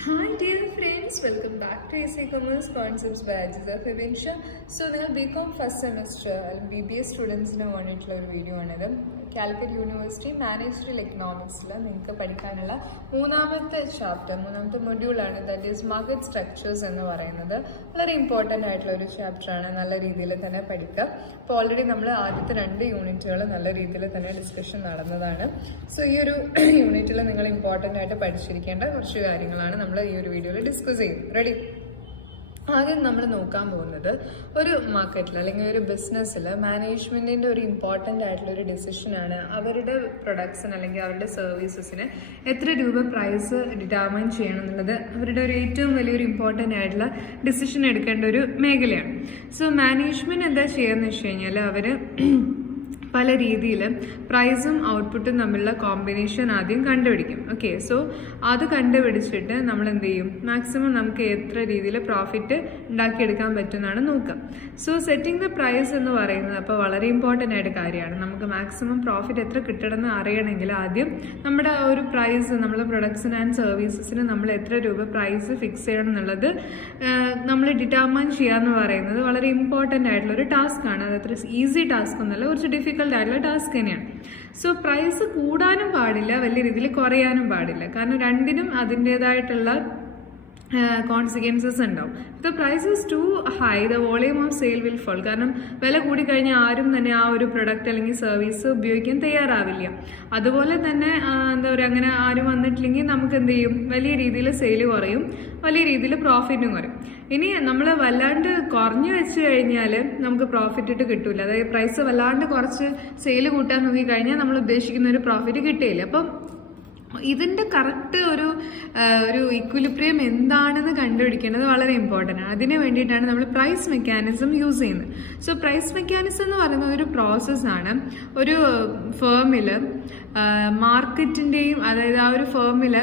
Hi dear friends, welcome back to AC Commerce Concepts by Ajiza Febinsha. So, നിങ്ങൾ BCom first semester അല്ലെങ്കിൽ BBA സ്റ്റുഡൻസിന് വേണ്ടിയിട്ടുള്ള ഒരു video ആണിത്. കാലിക്കറ്റ് യൂണിവേഴ്സിറ്റി മാനേജറിയൽ എക്കണോമിക്സിൽ നിങ്ങൾക്ക് പഠിക്കാനുള്ള മൂന്നാമത്തെ മൊഡ്യൂളാണ്, ദാറ്റ് ഈസ് മാർക്കറ്റ് സ്ട്രക്ചേഴ്സ് എന്ന് പറയുന്നത്. വളരെ ഇമ്പോർട്ടൻ്റ് ആയിട്ടുള്ള ഒരു ചാപ്റ്ററാണ്, നല്ല രീതിയിൽ തന്നെ പഠിക്കുക. അപ്പോൾ ഓൾറെഡി നമ്മൾ ആദ്യത്തെ 2 യൂണിറ്റുകൾ നല്ല രീതിയിൽ തന്നെ ഡിസ്കഷൻ നടന്നതാണ്. സോ ഈ ഒരു യൂണിറ്റിൽ നിങ്ങൾ ഇമ്പോർട്ടൻ്റ് ആയിട്ട് പഠിച്ചിരിക്കേണ്ട കുറച്ച് കാര്യങ്ങളാണ് നമ്മൾ ഈ ഒരു വീഡിയോയിൽ ഡിസ്കസ് ചെയ്യും. റെഡി? ആദ്യം നമ്മൾ നോക്കാൻ പോകുന്നത് ഒരു മാർക്കറ്റിൽ അല്ലെങ്കിൽ ഒരു ബിസിനസ്സിൽ മാനേജ്മെൻറ്റിൻ്റെ ഒരു ഇമ്പോർട്ടൻ്റ് ആയിട്ടുള്ള ഒരു ഡിസിഷനാണ് അവരുടെ പ്രൊഡക്ട്സിന് അല്ലെങ്കിൽ അവരുടെ സർവീസസിന് എത്ര രൂപ പ്രൈസ് ഡിറ്റർമൈൻ ചെയ്യണം എന്നുള്ളത് അവരുടെ ഒരു ഏറ്റവും വലിയൊരു ഇമ്പോർട്ടൻ്റ് ആയിട്ടുള്ള ഡിസിഷൻ എടുക്കേണ്ട ഒരു മേഖലയാണ്. സോ മാനേജ്മെൻറ്റ് എന്താ ചെയ്യുകയെന്ന് വെച്ച് കഴിഞ്ഞാൽ അവർ പല രീതിയിൽ പ്രൈസും ഔട്ട്പുട്ടും തമ്മിലുള്ള കോമ്പിനേഷൻ ആദ്യം കണ്ടുപിടിക്കും. ഓക്കെ, സോ അത് കണ്ടുപിടിച്ചിട്ട് നമ്മൾ എന്ത് ചെയ്യും, മാക്സിമം നമുക്ക് എത്ര രീതിയിൽ പ്രോഫിറ്റ് ഉണ്ടാക്കിയെടുക്കാൻ പറ്റുമെന്നാണ് നോക്കുക. സോ സെറ്റിംഗ് ദ പ്രൈസ് എന്ന് പറയുന്നത് അപ്പോൾ വളരെ ഇമ്പോർട്ടൻ്റ് ആയിട്ട് കാര്യമാണ്. നമുക്ക് മാക്സിമം പ്രോഫിറ്റ് എത്ര കിട്ടണമെന്ന് അറിയണമെങ്കിൽ ആദ്യം നമ്മുടെ ഒരു പ്രൈസ്, നമ്മുടെ പ്രൊഡക്ട്സിന് ആൻഡ് സർവീസസിന് നമ്മൾ എത്ര രൂപ പ്രൈസ് ഫിക്സ് ചെയ്യണം എന്നുള്ളത് നമ്മൾ ഡിറ്റർമൈൻ ചെയ്യുക എന്ന് പറയുന്നത് വളരെ ഇമ്പോർട്ടൻ്റ് ആയിട്ടുള്ള ഒരു ടാസ്ക് ആണ്. അത് അത്ര ഈസി ടാസ്ക് ഒന്നുമല്ല, കുറച്ച് ഡിഫിക്കൽട്ട് ആയിട്ടുള്ള ടാസ്ക് തന്നെയാണ്. സോ പ്രൈസ് കൂടാനും പാടില്ല, വലിയ രീതിയിൽ കുറയാനും പാടില്ല. കാരണം രണ്ടിനും അതിൻ്റെതായിട്ടുള്ള കോൺസിക്വൻസസ് ഉണ്ടാവും. The price is too high, the volume of sale will fall. കാരണം വില കൂടിക്കഴിഞ്ഞാൽ ആരും തന്നെ ആ ഒരു പ്രൊഡക്റ്റ് അല്ലെങ്കിൽ സർവീസ് ഉപയോഗിക്കാൻ തയ്യാറാവില്ല. അതുപോലെ തന്നെ എന്താ പറയുക, അങ്ങനെ ആരും വന്നിട്ടില്ലെങ്കിൽ നമുക്ക് എന്ത് ചെയ്യും, വലിയ രീതിയിൽ സെയിൽ കുറയും, വലിയ രീതിയിൽ പ്രോഫിറ്റും കുറയും. ഇനി നമ്മൾ വല്ലാണ്ട് കുറഞ്ഞു വെച്ച് കഴിഞ്ഞാൽ നമുക്ക് പ്രോഫിറ്റ് ഇട്ട് കിട്ടൂല. അതായത് പ്രൈസ് വല്ലാണ്ട് കുറച്ച് സെയിൽ കൂട്ടാൻ നോക്കിക്കഴിഞ്ഞാൽ നമ്മൾ ഉദ്ദേശിക്കുന്ന ഒരു പ്രോഫിറ്റ് കിട്ടിയില്ല. അപ്പം ഇതിൻ്റെ കറക്റ്റ് ഒരു ഇക്വിലിബ്രിയം എന്താണെന്ന് കണ്ടുപിടിക്കേണ്ടത് വളരെ ഇമ്പോർട്ടൻ്റ് ആണ്. അതിന് വേണ്ടിയിട്ടാണ് നമ്മൾ പ്രൈസ് മെക്കാനിസം യൂസ് ചെയ്യുന്നത്. സോ പ്രൈസ് മെക്കാനിസം എന്ന് പറയുന്നത് ഒരു പ്രോസസ്സാണ്. ഒരു ഫേമിൽ മാർക്കറ്റിൻ്റെയും, അതായത് ആ ഒരു ഫേമിൽ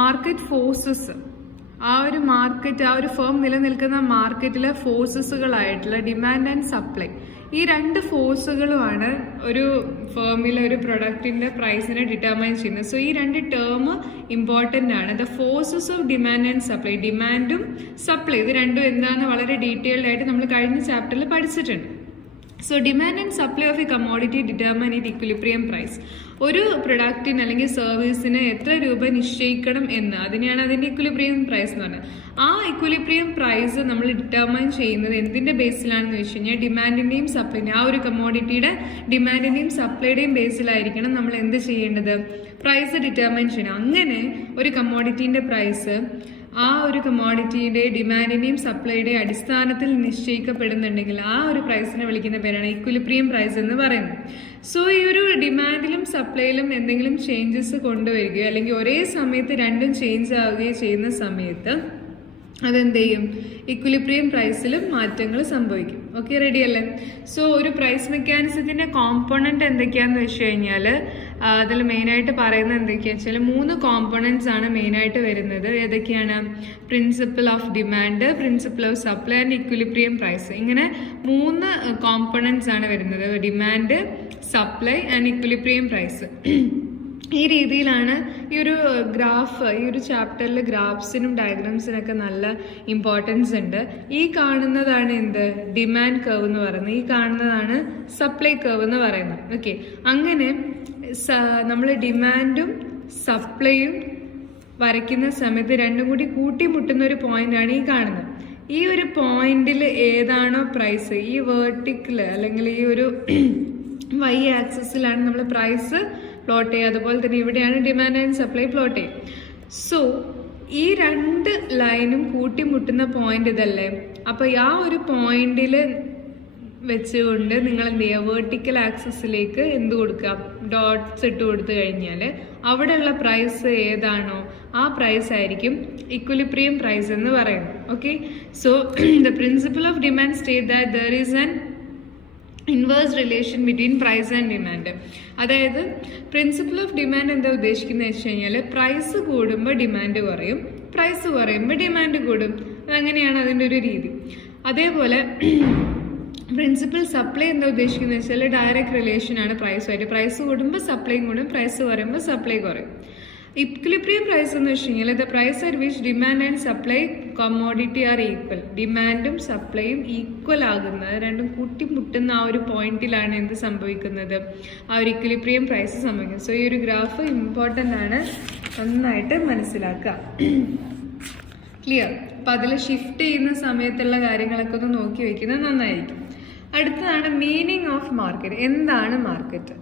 മാർക്കറ്റ് ഫോഴ്സസ്, ആ ഒരു ഫേം നിലനിൽക്കുന്ന മാർക്കറ്റിലെ ഫോഴ്സസുകളായിട്ടുള്ള ഡിമാൻഡ് ആൻഡ് സപ്ലൈ, ഈ 2 ഫോഴ്സുകളുമാണ് ഒരു ഫേമിലെ ഒരു പ്രൊഡക്റ്റിന്റെ പ്രൈസിനെ ഡിറ്റർമൈൻ ചെയ്യുന്നത്. സോ ഈ 2 ടേം ഇമ്പോർട്ടൻ്റ് ആണ്. The forces of demand and supply, ഡിമാൻഡും സപ്ലൈ, ഇത് രണ്ടും എന്താണെന്ന് വളരെ ഡീറ്റെയിൽഡ് ആയിട്ട് നമ്മൾ കഴിഞ്ഞ ചാപ്റ്ററിൽ പഠിച്ചിട്ടുണ്ട്. So demand and supply of a commodity determine it equilibrium price. ഒരു പ്രൊഡക്റ്റിന് അല്ലെങ്കിൽ സർവീസിന് എത്ര രൂപ നിശ്ചയിക്കണം എന്ന്, അതിനെയാണ് അതിൻ്റെ ഇക്വിലിബ്രിയം പ്രൈസ് എന്ന് പറയുന്നത്. ആ ഇക്വിലിബ്രിയം പ്രൈസ് നമ്മൾ ഡിറ്റർമൈൻ ചെയ്യുന്നത് എന്തിൻ്റെ ബേസിലാണെന്ന് വെച്ച് കഴിഞ്ഞാൽ ഡിമാൻഡിൻ്റെയും സപ്ലൈൻ്റെയും, ആ ഒരു കമ്മോഡിറ്റിയുടെ ഡിമാൻഡിൻ്റെയും സപ്ലൈയുടെയും ബേസിലായിരിക്കണം നമ്മൾ എന്ത് ചെയ്യേണ്ടത്, പ്രൈസ് ഡിറ്റർമൈൻ ചെയ്യണം. അങ്ങനെ ഒരു കമ്മോഡിറ്റീൻ്റെ പ്രൈസ് ആ ഒരു കമ്മോഡിറ്റിയുടെ ഡിമാൻഡിന്റെയും സപ്ലൈയുടെയും അടിസ്ഥാനത്തിൽ നിശ്ചയിക്കപ്പെടുന്നുണ്ടെങ്കിൽ ആ ഒരു പ്രൈസിനെ വിളിക്കുന്ന പേരാണ് ഇക്വിലിബ്രിയം പ്രൈസ് എന്ന് പറയുന്നത്. സോ ഈ ഒരു ഡിമാൻഡിലും സപ്ലൈയിലും എന്തെങ്കിലും ചേഞ്ചസ് കൊണ്ടുവരികയോ അല്ലെങ്കിൽ ഒരേ സമയത്ത് രണ്ടും ചേഞ്ച് ആവുകയോ ചെയ്യുന്ന സമയത്ത് അതെന്ത് ചെയ്യും, ഇക്വിലിബ്രിയം പ്രൈസിലും മാറ്റങ്ങൾ സംഭവിക്കും. ഓക്കെ, റെഡി അല്ലേ? സോ ഒരു പ്രൈസ് മെക്കാനിസത്തിന്റെ കോമ്പോണന്റ് എന്തൊക്കെയാന്ന് വെച്ച് കഴിഞ്ഞാൽ അതിൽ മെയിനായിട്ട് പറയുന്നത് എന്തൊക്കെയാണെന്ന് വെച്ചാൽ 3 കോമ്പോണൻസ് ആണ് മെയിനായിട്ട് വരുന്നത്. ഏതൊക്കെയാണ്? Principle of demand, principle of supply and equilibrium price. ഇങ്ങനെ 3 കോമ്പോണൻസ് ആണ് വരുന്നത്: demand, supply and equilibrium price. ഈ രീതിയിലാണ് ഈ ഒരു ഗ്രാഫ്, ഈ ഒരു ചാപ്റ്ററിൽ ഗ്രാഫ്സിനും ഡയഗ്രാംസിനൊക്കെ നല്ല ഇമ്പോർട്ടൻസ് ഉണ്ട്. ഈ കാണുന്നതാണ് എന്ത്, ഡിമാൻഡ് കർവ് എന്ന് പറയുന്നത്. ഈ കാണുന്നതാണ് സപ്ലൈ കർവ് എന്ന് പറയുന്നത്. ഓക്കെ, അങ്ങനെ നമ്മൾ ഡിമാൻഡും സപ്ലൈയും വരയ്ക്കുന്ന സമയത്ത് രണ്ടും കൂടി കൂട്ടിമുട്ടുന്ന ഒരു പോയിന്റാണ് ഈ കാണുന്നത്. ഈ ഒരു പോയിന്റിൽ ഏതാണോ പ്രൈസ്, ഈ വേർട്ടിക്കൽ അല്ലെങ്കിൽ ഈ ഒരു വൈ ആക്സിസിലാണ് നമ്മൾ പ്രൈസ് പ്ലോട്ട് ചെയ്യുക. അതുപോലെ തന്നെ ഇവിടെയാണ് ഡിമാൻഡ് ആൻഡ് സപ്ലൈ പ്ലോട്ട് ചെയ്യുക. സോ ഈ 2 ലൈനും കൂട്ടിമുട്ടുന്ന പോയിന്റ് ഇതല്ലേ? അപ്പോൾ ആ ഒരു പോയിന്റിൽ വെച്ചുകൊണ്ട് നിങ്ങൾ എന്ത് ചെയ്യുക, വേർട്ടിക്കൽ ആക്സിസിലേക്ക് എന്ത് കൊടുക്കുക, ഡോട്ട്സ് ഇട്ട് കൊടുത്തു കഴിഞ്ഞാൽ അവിടെയുള്ള പ്രൈസ് ഏതാണോ ആ പ്രൈസ് ആയിരിക്കും ഇക്വിലിബ്രിയം പ്രൈസ് എന്ന് പറയുന്നത്. Okay, so the principle of demand state that there is an inverse relation between price and demand. അതായത് പ്രിൻസിപ്പിൾ ഓഫ് ഡിമാൻഡ് എന്താ ഉദ്ദേശിക്കുന്നത് വെച്ച് കഴിഞ്ഞാൽ പ്രൈസ് കൂടുമ്പോൾ ഡിമാൻഡ് കുറയും, പ്രൈസ് കുറയുമ്പോൾ ഡിമാൻഡ് കൂടും. അങ്ങനെയാണ് അതിൻ്റെ ഒരു രീതി. അതേപോലെ പ്രിൻസിപ്പൽ സപ്ലൈ എന്താ ഉദ്ദേശിക്കുന്നത് വെച്ചാൽ ഡയറക്റ്റ് റിലേഷൻ ആണ് പ്രൈസുമായിട്ട്. പ്രൈസ് കൂടുമ്പോൾ സപ്ലൈ കൂടും, പ്രൈസ് കുറയുമ്പോൾ സപ്ലൈ കുറയും. ഇക്വിലിബ്രിയം പ്രൈസ് എന്ന് വെച്ച് കഴിഞ്ഞാൽ the price at which demand and supply commodity are equal. ഡിമാൻഡും സപ്ലൈയും ഈക്വൽ ആകുന്നത്, രണ്ടും കൂട്ടിമുട്ടുന്ന ആ ഒരു പോയിന്റിലാണ് എന്ത് സംഭവിക്കുന്നത്, ആ ഒരു ഇക്വിലിബ്രിയം പ്രൈസ് സംഭവിക്കുന്നത്. സോ ഈ ഒരു ഗ്രാഫ് ഇമ്പോർട്ടൻ്റ് ആണ്, നന്നായിട്ട് മനസ്സിലാക്കുക. ക്ലിയർ? അപ്പം അതിൽ ഷിഫ്റ്റ് ചെയ്യുന്ന സമയത്തുള്ള കാര്യങ്ങളൊക്കെ ഒന്ന് നോക്കി വയ്ക്കുന്നത് നന്നായിരിക്കും. അടുത്തതാണ് മീനിങ് ഓഫ് മാർക്കറ്റ്. എന്താണ് മാർക്കറ്റ്?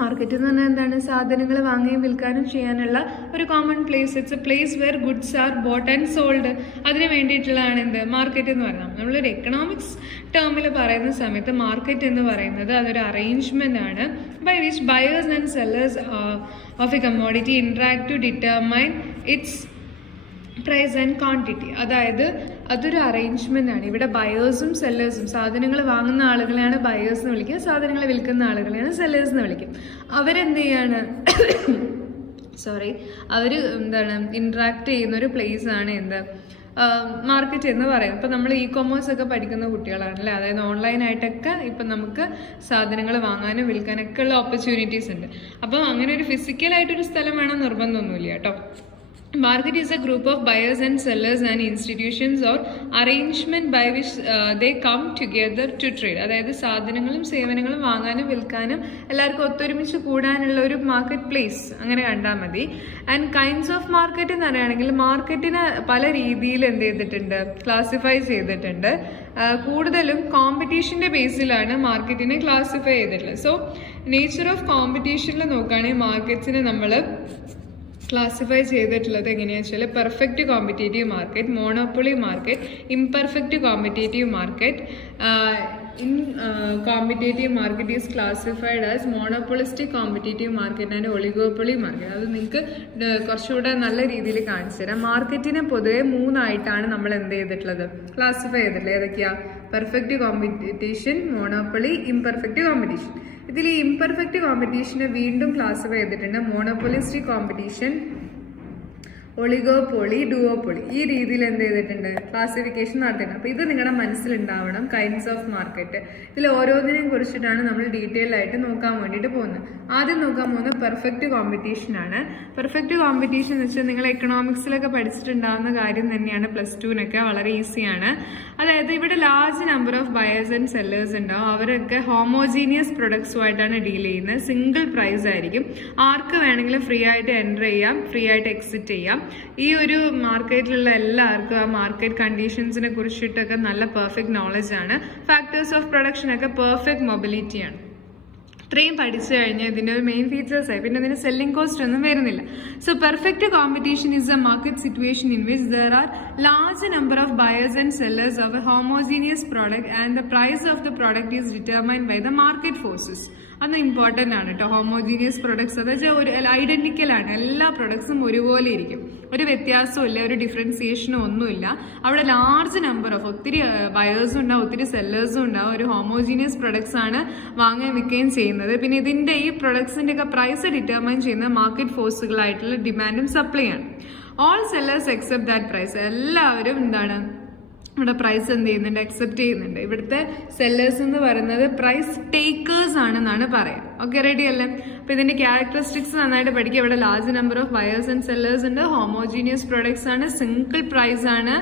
മാർക്കറ്റ് എന്ന് പറഞ്ഞാൽ എന്താണ്? സാധനങ്ങൾ വാങ്ങുകയും വിൽക്കാനും ചെയ്യാനുള്ള ഒരു common place. It's A place where goods are boat and sold. അതിന് വേണ്ടിയിട്ടുള്ളതാണ് എന്ത് മാർക്കറ്റ് എന്ന് പറയുന്നത്. നമ്മളൊരു എക്കണോമിക്സ് ടേമിൽ പറയുന്ന സമയത്ത് മാർക്കറ്റ് എന്ന് പറയുന്നത് അതൊരു അറേഞ്ച്മെന്റ് ആണ് by which buyers and sellers of a commodity interact to determine its price and quantity. അതായത് അതൊരു അറേഞ്ച്മെന്റ് ആണ്. ഇവിടെ ബയേഴ്സും സെല്ലേഴ്സും, സാധനങ്ങൾ വാങ്ങുന്ന ആളുകളെയാണ് ബയേഴ്സ് എന്ന് വിളിക്കുക, സാധനങ്ങൾ വിൽക്കുന്ന ആളുകളെയാണ് സെല്ലേഴ്സ് എന്ന് വിളിക്കുക. അവരെന്ത് ചെയ്യാണ് അവർ എന്താണ് ഇന്ററാക്ട് ചെയ്യുന്ന ഒരു പ്ലേസ് ആണ് എന്ത് മാർക്കറ്റ് എന്ന് പറയുന്നത്. ഇപ്പം നമ്മൾ ഇ കൊമേഴ്സ് ഒക്കെ പഠിക്കുന്ന കുട്ടികളാണല്ലേ, അതായത് ഓൺലൈനായിട്ടൊക്കെ ഇപ്പം നമുക്ക് സാധനങ്ങൾ വാങ്ങാനും വിൽക്കാനൊക്കെ ഉള്ള ഓപ്പർച്യൂണിറ്റീസ് ഉണ്ട്. അപ്പം അങ്ങനെ ഒരു ഫിസിക്കലായിട്ടൊരു സ്ഥലം വേണം നിർബന്ധമൊന്നുമില്ല കേട്ടോ. Market is a group of buyers and sellers and institutions or arrangement by which they come together to trade. അതായത് സാധനങ്ങളും സേവനങ്ങളും വാങ്ങാനും വിൽക്കാനും എല്ലാവർക്കും ഒത്തൊരുമിച്ച് കൂടാനുള്ള ഒരു മാർക്കറ്റ് പ്ലേസ്, അങ്ങനെ കണ്ടാൽ മതി. ആൻഡ് കൈൻഡ്സ് ഓഫ് മാർക്കറ്റ് എന്ന് പറയുകയാണെങ്കിൽ മാർക്കറ്റിനെ പല രീതിയിൽ എന്ത് ചെയ്തിട്ടുണ്ട്, ക്ലാസിഫൈ ചെയ്തിട്ടുണ്ട്. കൂടുതലും കോമ്പറ്റീഷന്റെ ബേസിലാണ് മാർക്കറ്റിനെ ക്ലാസിഫൈ ചെയ്തിട്ടുള്ളത്. സോ നേച്ചർ ഓഫ് കോമ്പറ്റീഷനിൽ നോക്കുകയാണെങ്കിൽ മാർക്കറ്റ്സിനെ നമ്മൾ ക്ലാസിഫൈ ചെയ്തിട്ടുള്ളത് എങ്ങനെയാണെന്ന് വെച്ചാൽ perfect competitive market, monopoly market, imperfect competitive market. In competitive market is classified as മോണോപ്പൊളിസ്റ്റിക് competitive market and oligopoly market. അത് നിങ്ങൾക്ക് കുറച്ചുകൂടെ നല്ല രീതിയിൽ കാണിച്ചു തരാം. മാർക്കറ്റിനെ പൊതുവെ 3 ആയിട്ടാണ് നമ്മൾ എന്ത് ചെയ്തിട്ടുള്ളത്, ക്ലാസിഫൈ ചെയ്തിട്ടുള്ളത്. ഏതൊക്കെയാ? Perfect competition, monopoly, imperfect competition. ഇതിൽ ഈ ഇംപെർഫെക്റ്റ് കോമ്പറ്റീഷനെ വീണ്ടും ക്ലാസിഫൈ ചെയ്തിട്ടുണ്ട്. മോണോപ്പൊളിസ്റ്റിക് കോമ്പറ്റീഷൻ, ഒളിഗോപോളി, ഡുവോപോളി, ഈ രീതിയിൽ എന്ത് ചെയ്തിട്ടുണ്ട്, ക്ലാസിഫിക്കേഷൻ നടത്തിയിട്ടുണ്ട്. അപ്പോൾ ഇത് നിങ്ങളുടെ മനസ്സിലുണ്ടാവണം. കൈൻഡ്സ് ഓഫ് മാർക്കറ്റ്, ഇതിൽ ഓരോന്നിനെയും കുറിച്ചിട്ടാണ് നമ്മൾ ഡീറ്റെയിൽ ആയിട്ട് നോക്കാൻ വേണ്ടിയിട്ട് പോകുന്നത്. ആദ്യം നോക്കാൻ പോകുന്നത് പെർഫെക്റ്റ് കോമ്പറ്റീഷൻ ആണ്. പെർഫെക്റ്റ് കോമ്പറ്റീഷൻ എന്ന് വെച്ചാൽ നിങ്ങൾ എക്കണോമിക്സിലൊക്കെ പഠിച്ചിട്ടുണ്ടാകുന്ന കാര്യം തന്നെയാണ്, +2-നൊക്കെ വളരെ ഈസിയാണ്. അതായത് ഇവിടെ large number of buyers and sellers ഉണ്ടാവും. അവരൊക്കെ ഹോമോജീനിയസ് പ്രൊഡക്ട്സുമായിട്ടാണ് ഡീൽ ചെയ്യുന്നത്. സിംഗിൾ പ്രൈസ് ആയിരിക്കും. ആർക്ക് വേണമെങ്കിലും ഫ്രീ ആയിട്ട് എൻ്റർ ചെയ്യാം, ഫ്രീ ആയിട്ട് എക്സിറ്റ് ചെയ്യാം. ഈ ഒരു മാർക്കറ്റിലുള്ള എല്ലാവർക്കും ആ മാർക്കറ്റ് കണ്ടീഷൻസിനെ കുറിച്ചിട്ടൊക്കെ നല്ല പെർഫെക്റ്റ് നോളജ് ആണ്. ഫാക്ടേഴ്സ് ഓഫ് പ്രൊഡക്ഷൻ ഒക്കെ പെർഫെക്റ്റ് മൊബിലിറ്റിയാണ്. ഇത്രയും പഠിച്ചു കഴിഞ്ഞാൽ ഇതിൻ്റെ ഒരു മെയിൻ ഫീച്ചേഴ്സ് ആയി. പിന്നെ അതിന് സെല്ലിംഗ് കോസ്റ്റ് ഒന്നും വരുന്നില്ല. So perfect competition is a market situation in which there are large number of buyers and sellers of a homogeneous product and the price of the product is determined by the market forces. അത് important ആണ് കേട്ടോ. Homogeneous products എന്ന് വെച്ചാൽ ഒരു identical ആണ്, എല്ലാ പ്രൊഡക്ട്സും ഒരുപോലെ ഇരിക്കും, ഒരു വ്യത്യാസവും ഇല്ല, ഒരു ഡിഫറൻസിയേഷനോ ഒന്നുമില്ല. അവിടെ ലാർജ് നമ്പർ ഓഫ് ഒത്തിരി ബയേഴ്സും ഉണ്ടാവും, ഒത്തിരി സെല്ലേഴ്സും ഉണ്ടാവും. ഒരു ഹോമോജീനിയസ് പ്രൊഡക്ട്സ് ആണ് വാങ്ങുകയും വിൽക്കുകയും ചെയ്യുന്നത്. പിന്നെ ഇതിന്റെ ഈ പ്രൊഡക്ട്സിന്റെ ഒക്കെ പ്രൈസ് ഡിറ്റർമൈൻ ചെയ്യുന്ന മാർക്കറ്റ് ഫോഴ്സുകളായിട്ടുള്ള ഡിമാൻഡും സപ്ലൈ ആണ്. All sellers except that price. എല്ലാവരും എന്താണ് ഇവിടെ പ്രൈസ് എന്ത് ചെയ്യുന്നുണ്ട്, അക്സെപ്റ്റ് ചെയ്യുന്നുണ്ട്. ഇവിടുത്തെ സെല്ലേഴ്സ് എന്ന് പറയുന്നത് പ്രൈസ് ടേക്കേഴ്സ് ആണെന്നാണ് പറയാം. ഓക്കെ, റെഡി അല്ലേ? അപ്പൊ ഇതിന്റെ ക്യാരക്ടറിസ്റ്റിക്സ് നന്നായിട്ട് പഠിക്കുക. ഇവിടെ large number of buyers and sellers ഉണ്ട്, ഹോമോജീനിയസ് പ്രൊഡക്ട്സ് ആണ്, സിംഗിൾ പ്രൈസ് ആണ്,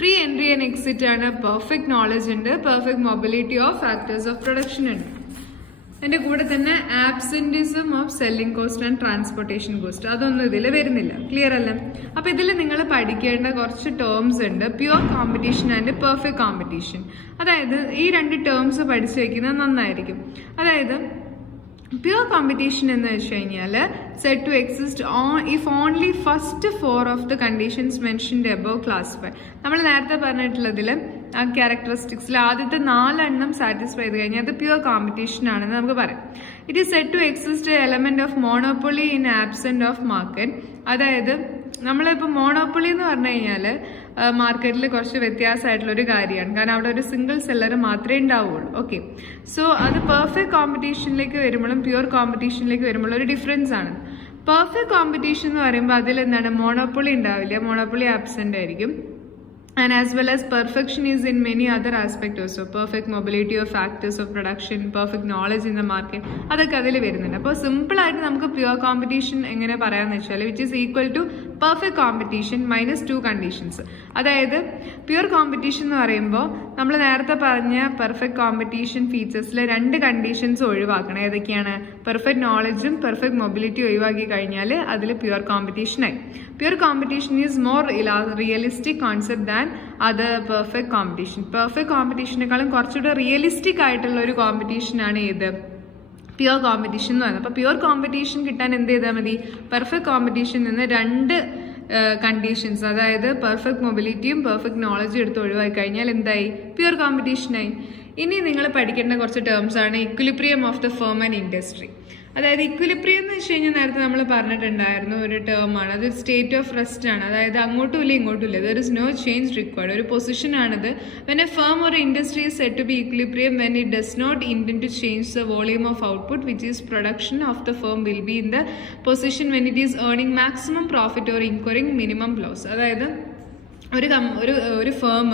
ഫ്രീ എൻട്രി ആൻഡ് എക്സിറ്റ് ആണ്, പെർഫെക്റ്റ് നോളജ് ഉണ്ട്, perfect mobility of factors of production ഉണ്ട്. അതിന്റെ കൂടെ തന്നെ absenteeism of selling cost and transportation cost, അതൊന്നും ഇതിൽ വരുന്നില്ല. ക്ലിയർ അല്ലേ? അപ്പൊ ഇതിൽ നിങ്ങൾ പഠിക്കേണ്ട കുറച്ച് ടേംസ് ഉണ്ട്. Pure competition and perfect competition. അതായത് ഈ 2 ടേംസ് പഠിച്ചു വെക്കുന്നത് നന്നായിരിക്കും. അതായത് പ്യുവർ കോമ്പറ്റീഷൻ എന്ന് വെച്ച് കഴിഞ്ഞാൽ set to exist if only first 4 of the conditions mentioned above classify. നമ്മൾ നേരത്തെ പറഞ്ഞിട്ടുള്ളതിൽ ആ ക്യാരക്ടറിസ്റ്റിക്സിൽ ആദ്യത്തെ 4 എണ്ണം സാറ്റിസ്ഫൈ ചെയ്ത് കഴിഞ്ഞാൽ അത് പ്യുവർ കോമ്പറ്റീഷൻ ആണെന്ന് നമുക്ക് പറയാം. It is set to exist element of monopoly in absent of market. അതായത് നമ്മളിപ്പോൾ മോണോപ്പൊളി എന്ന് പറഞ്ഞു കഴിഞ്ഞാൽ മാർക്കറ്റിൽ കുറച്ച് വ്യത്യാസമായിട്ടുള്ള ഒരു കാര്യമാണ്. കാരണം അവിടെ ഒരു സിംഗിൾ സെല്ലർ മാത്രമേ ഉണ്ടാവുള്ളൂ. ഓക്കെ, സോ അത് പെർഫെക്റ്റ് കോമ്പറ്റീഷനിലേക്ക് വരുമ്പോഴും പ്യുവർ കോമ്പറ്റീഷനിലേക്ക് വരുമ്പോഴും ഒരു ഡിഫറൻസ് ആണ്. പെർഫെക്റ്റ് കോമ്പറ്റീഷൻ എന്ന് പറയുമ്പോൾ അതിൽ എന്താണ്, മോണോപ്പൊളി ഉണ്ടാവില്ല, മോണോപ്പൊളി ആബ്സെന്റ് ആയിരിക്കും. and as well as perfection is in many other aspects also. Perfect mobility of factors of production, perfect knowledge in the market, അതൊക്കെ അതിൽ വരുന്നുണ്ട്. അപ്പോൾ സിമ്പിളായിട്ട് നമുക്ക് പ്യുവർ കോമ്പറ്റീഷൻ എങ്ങനെ പറയാമെന്ന് വെച്ചാൽ which is equal to perfect competition minus 2 conditions. അതായത് പ്യുവർ കോമ്പറ്റീഷൻ എന്ന് പറയുമ്പോൾ നമ്മൾ നേരത്തെ പറഞ്ഞ പെർഫെക്റ്റ് കോമ്പറ്റീഷൻ ഫീച്ചേഴ്സിലെ 2 കണ്ടീഷൻസ് ഒഴിവാക്കണം. ഏതൊക്കെയാണ്? പെർഫെക്റ്റ് നോളജും പെർഫെക്റ്റ് മൊബിലിറ്റി ഒഴിവാക്കി കഴിഞ്ഞാൽ അതിൽ പ്യുവർ കോമ്പറ്റീഷനായി. Pure competition is more realistic concept than other perfect competition. Perfect കോമ്പറ്റീഷനേക്കാളും കുറച്ചുകൂടെ റിയലിസ്റ്റിക് ആയിട്ടുള്ള ഒരു കോമ്പറ്റീഷനാണ് ഏത്? പ്യുവർ കോമ്പറ്റീഷൻ എന്ന് പറയുന്നത്. അപ്പോൾ പ്യുവർ കോമ്പറ്റീഷൻ കിട്ടാൻ എന്ത് ചെയ്താൽ മതി? പെർഫെക്റ്റ് കോമ്പറ്റീഷൻ നിന്ന് 2 കണ്ടീഷൻസ്, അതായത് പെർഫെക്റ്റ് മൊബിലിറ്റിയും പെർഫെക്റ്റ് നോളജും എടുത്ത് ഒഴിവാക്കി കഴിഞ്ഞാൽ എന്തായി? പ്യുവർ കോമ്പറ്റീഷനായി. ഇനി നിങ്ങൾ പഠിക്കേണ്ട കുറച്ച് ടേംസ് ആണ് equilibrium of the firm and industry. അതായത് ഇക്വിലിബ്രിയം എന്ന് വെച്ച് കഴിഞ്ഞാൽ നേരത്തെ നമ്മൾ പറഞ്ഞിട്ടുണ്ടായിരുന്നു ഒരു ടേമാണ്. അത് സ്റ്റേറ്റ് ഓഫ് റെസ്റ്റ് ആണ്. അതായത് അങ്ങോട്ടും ഇല്ല ഇങ്ങോട്ടും ഇല്ല, there is no change required. ഒരു പൊസിഷനാണിത്. When a firm or industry is set to be equilibrium when it does not intend to change the volume of output which is production of the firm will be in the position when it is earning maximum profit or incurring minimum loss. അതായത് ഒരു firm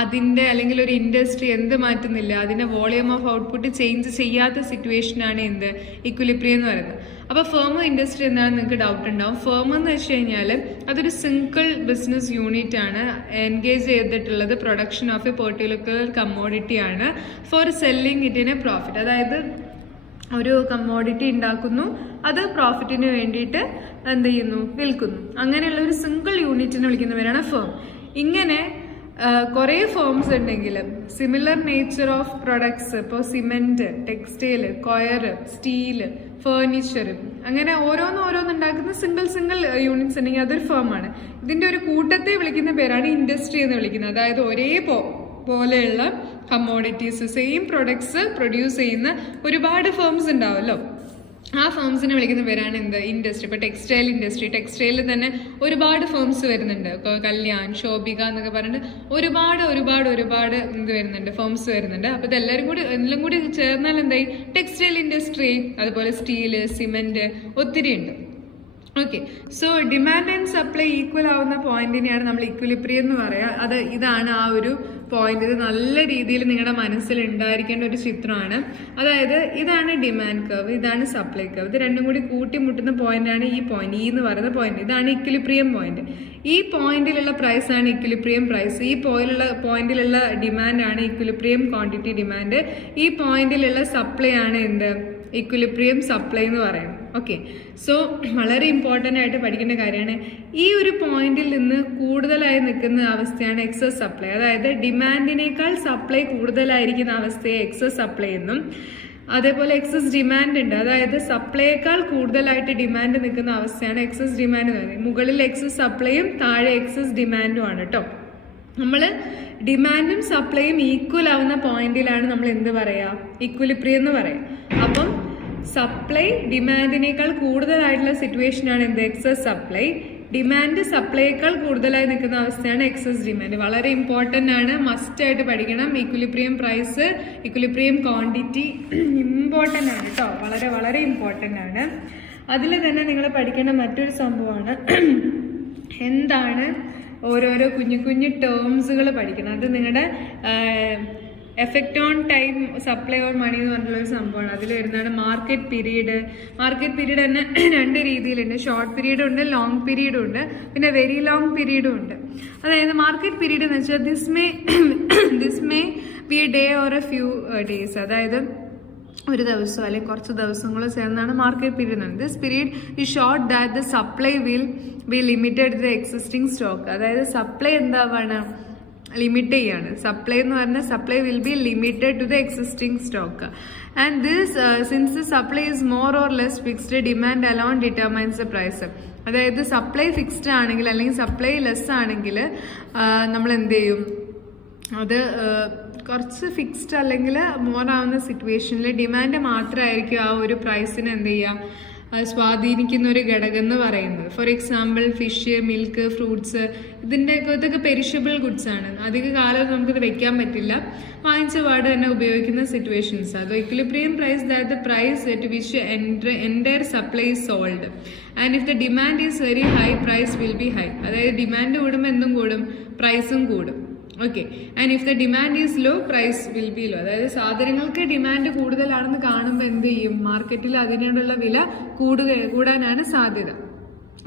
അതിൻ്റെ അല്ലെങ്കിൽ ഒരു industry എന്ത് മാറ്റുന്നില്ല, അതിൻ്റെ volume of output change ചെയ്യാത്ത സിറ്റുവേഷനാണ് എന്ത്? ഇക്വിലിബ്രിയം എന്ന് പറയുന്നത്. അപ്പോൾ ഫേം ഇൻഡസ്ട്രി എന്താണെന്ന് നിങ്ങൾക്ക് ഡൗട്ട് ഉണ്ടാവും. ഫേം എന്ന് വെച്ച് കഴിഞ്ഞാൽ അതൊരു സിംഗിൾ ബിസിനസ് യൂണിറ്റ് ആണ്. എൻഗേജ് ചെയ്തിട്ടുള്ളത് production of a particular commodity ആണ് for selling it in a profit. അതായത് ഒരു കമ്മോഡിറ്റി ഉണ്ടാക്കുന്നു, അത് പ്രോഫിറ്റിന് വേണ്ടിയിട്ട് എന്ത് ചെയ്യുന്നു? വിൽക്കുന്നു. അങ്ങനെയുള്ള ഒരു സിംഗിൾ യൂണിറ്റിനെ വിളിക്കുന്നവരാണ് ഫേം. ഇങ്ങനെ കുറേ ഫേംസ് ഉണ്ടെങ്കിൽ സിമിലർ നേച്ചർ ഓഫ് പ്രൊഡക്ട്സ്, ഇപ്പോൾ cement, textile, coir, steel, furniture, അങ്ങനെ ഓരോന്നുണ്ടാക്കുന്ന സിംഗിൾ യൂണിറ്റ്സ് ഉണ്ടെങ്കിൽ അതൊരു ഫേമാണ്. ഇതിന്റെ ഒരു കൂട്ടത്തെ വിളിക്കുന്ന പേരാണ് ഇൻഡസ്ട്രി എന്ന് വിളിക്കുന്നത്. അതായത് പോലെയുള്ള കമ്മോഡിറ്റീസ്, സെയിം പ്രൊഡക്ട്സ് പ്രൊഡ്യൂസ് ചെയ്യുന്ന ഒരുപാട് ഫേംസ് ഉണ്ടാവുമല്ലോ, ആ ഫേംസിനെ വിളിക്കുന്ന പേരാണ് എന്ത്? ഇൻഡസ്ട്രി. ഇപ്പോൾ ടെക്സ്റ്റൈൽ ഇൻഡസ്ട്രി, ടെക്സ്റ്റൈലിൽ തന്നെ ഒരുപാട് ഫേംസ് വരുന്നുണ്ട്. ഇപ്പോൾ കല്യാൺ, ശോഭിക എന്നൊക്കെ പറഞ്ഞിട്ട് ഒരുപാട് എന്ത് വരുന്നുണ്ട്? ഫേംസ് വരുന്നുണ്ട്. അപ്പോൾ എല്ലാം കൂടി ചേർന്നാൽ എന്തായി? Textile industry. അതുപോലെ സ്റ്റീല്, സിമെന്റ്, ഒത്തിരി ഉണ്ട്. Okay, so demand and supply equal ആവുന്ന പോയിന്റിനെയാണ് നമ്മൾ ഇക്വിലിബ്രിയം എന്ന് പറയുക. ഇതാണ് ആ ഒരു പോയിന്റ്. ഇത് നല്ല രീതിയിൽ നിങ്ങളുടെ മനസ്സിൽ ഉണ്ടായിരിക്കേണ്ട ഒരു ചിത്രമാണ്. അതായത് ഇതാണ് ഡിമാൻഡ് കർവ്, ഇതാണ് സപ്ലൈ കർവ്. ഇത് രണ്ടും കൂടി കൂട്ടിമുട്ടുന്ന പോയിന്റാണ് ഈ പോയിന്റ്, ഈ എന്ന് പറയുന്ന പോയിന്റ്. ഇതാണ് ഇക്വിലിബ്രിയം പോയിന്റ്. ഈ പോയിന്റിലുള്ള പ്രൈസ് ആണ് ഇക്വിലിബ്രിയം പ്രൈസ്. ഈ പോയിന്റിലുള്ള ഡിമാൻഡ് ആണ് ഇക്വിലിബ്രിയം ക്വാണ്ടിറ്റി ഡിമാൻഡ്. ഈ പോയിന്റിലുള്ള സപ്ലൈ ആണ് എന്ത്? ഇക്വിലിബ്രിയം സപ്ലൈ എന്ന് പറയുന്നത്. ഓക്കെ, സോ വളരെ ഇമ്പോർട്ടൻ്റ് ആയിട്ട് പഠിക്കേണ്ട കാര്യമാണ്. ഈ ഒരു പോയിന്റിൽ നിന്ന് കൂടുതലായി നിൽക്കുന്ന അവസ്ഥയാണ് എക്സസ് സപ്ലൈ. അതായത് ഡിമാൻഡിനേക്കാൾ സപ്ലൈ കൂടുതലായിരിക്കുന്ന അവസ്ഥയെ എക്സസ് സപ്ലൈ എന്നും, അതേപോലെ എക്സസ് ഡിമാൻഡ് ഉണ്ട്. അതായത് സപ്ലൈയേക്കാൾ കൂടുതലായിട്ട് ഡിമാൻഡ് നിൽക്കുന്ന അവസ്ഥയാണ് എക്സസ് ഡിമാൻഡ് എന്ന് പറയുന്നത്. മുകളിൽ എക്സസ് സപ്ലൈയും താഴെ എക്സസ് ഡിമാൻഡും ആണ് കേട്ടോ. നമ്മൾ ഡിമാൻഡും സപ്ലൈയും ഈക്വൽ ആവുന്ന പോയിന്റിലാണ് നമ്മൾ എന്ത് പറയാ? ഇക്വിലിബ്രിയം എന്ന് പറയാം. അപ്പം സപ്ലൈ ഡിമാൻഡിനേക്കാൾ കൂടുതലായിട്ടുള്ള സിറ്റുവേഷൻ ആണ് എന്ത്? Excess supply. ഡിമാൻഡ് സപ്ലൈയേക്കാൾ കൂടുതലായി നിൽക്കുന്ന അവസ്ഥയാണ് എക്സസ് ഡിമാൻഡ്. വളരെ ഇമ്പോർട്ടൻ്റ് ആണ്, മസ്റ്റ് ആയിട്ട് പഠിക്കണം. Equilibrium price, equilibrium quantity important ആണ് കേട്ടോ, വളരെ ഇമ്പോർട്ടൻ്റ് ആണ്. അതിൽ തന്നെ നിങ്ങൾ പഠിക്കേണ്ട മറ്റൊരു സംഭവമാണ് എന്താണ്? ഓരോരോ കുഞ്ഞു ടേംസുകൾ പഠിക്കണം. അത് നിങ്ങളുടെ effect on time supply or money എന്ന് പറഞ്ഞിട്ടുള്ളൊരു സംഭവമാണ്. അതിൽ വരുന്നതാണ് മാർക്കറ്റ് പീരീഡ്. മാർക്കറ്റ് പീരീഡ് തന്നെ 2 രീതിയിലുണ്ട്. ഷോർട്ട് പീരീഡും ഉണ്ട്, ലോങ് പീരീഡും ഉണ്ട്, പിന്നെ വെരി ലോങ് പീരീഡും ഉണ്ട്. അതായത് മാർക്കറ്റ് പീരീഡ് എന്ന് വെച്ചാൽ this may be a day or a few days. അതായത് ഒരു ദിവസം അല്ലെങ്കിൽ കുറച്ച് ദിവസങ്ങൾ ചേർന്നാണ് മാർക്കറ്റ് പീരീഡ്. ദിസ് പീരീഡ് ഈ short that the supply will be limited to the existing stock. അതായത് സപ്ലൈ എന്താവാണ്? ലിമിറ്റ് ചെയ്യാണ്. സപ്ലൈ എന്ന് പറഞ്ഞാൽ supply will be limited to the existing stock. And this since the supply is more or less fixed, demand alone determines the price. അതായത് supply fixed ആണെങ്കിൽ അല്ലെങ്കിൽ supply less ആണെങ്കിൽ നമ്മൾ എന്ത് ചെയ്യും? അത് കുറച്ച് ഫിക്സ്ഡ് അല്ലെങ്കിൽ മോർ ആവുന്ന സിറ്റുവേഷനിൽ ഡിമാൻഡ് മാത്രമായിരിക്കും ആ ഒരു പ്രൈസിന് എന്ത് ചെയ്യുക? സ്വാധീനിക്കുന്ന ഒരു ഘടകം എന്ന് പറയുന്നത്. For example fish, milk, fruits, ഇതൊക്കെ പെരിഷബിൾ ഗുഡ്സ് ആണ്. അധിക കാലം നമുക്കിത് വെക്കാൻ പറ്റില്ല. വാങ്ങിച്ച പാട് തന്നെ ഉപയോഗിക്കുന്ന സിറ്റുവേഷൻസ്. അത് equilibrium price that the price at which entire supply is sold and if the demand is very high price will be high. അതായത് ഡിമാൻഡ് കൂടുമ്പോൾ എന്തും കൂടും, പ്രൈസും കൂടും. Okay, and if the demand is low price will be low. അതായത് സാധനങ്ങൾക്ക് demand കൂടുതലാണെന്ന് കാണുമ്പോൾ എന്ത് ചെയ്യും, മാർക്കറ്റിൽ അതിനുള്ള വില കൂടാനാണ് സാധ്യത.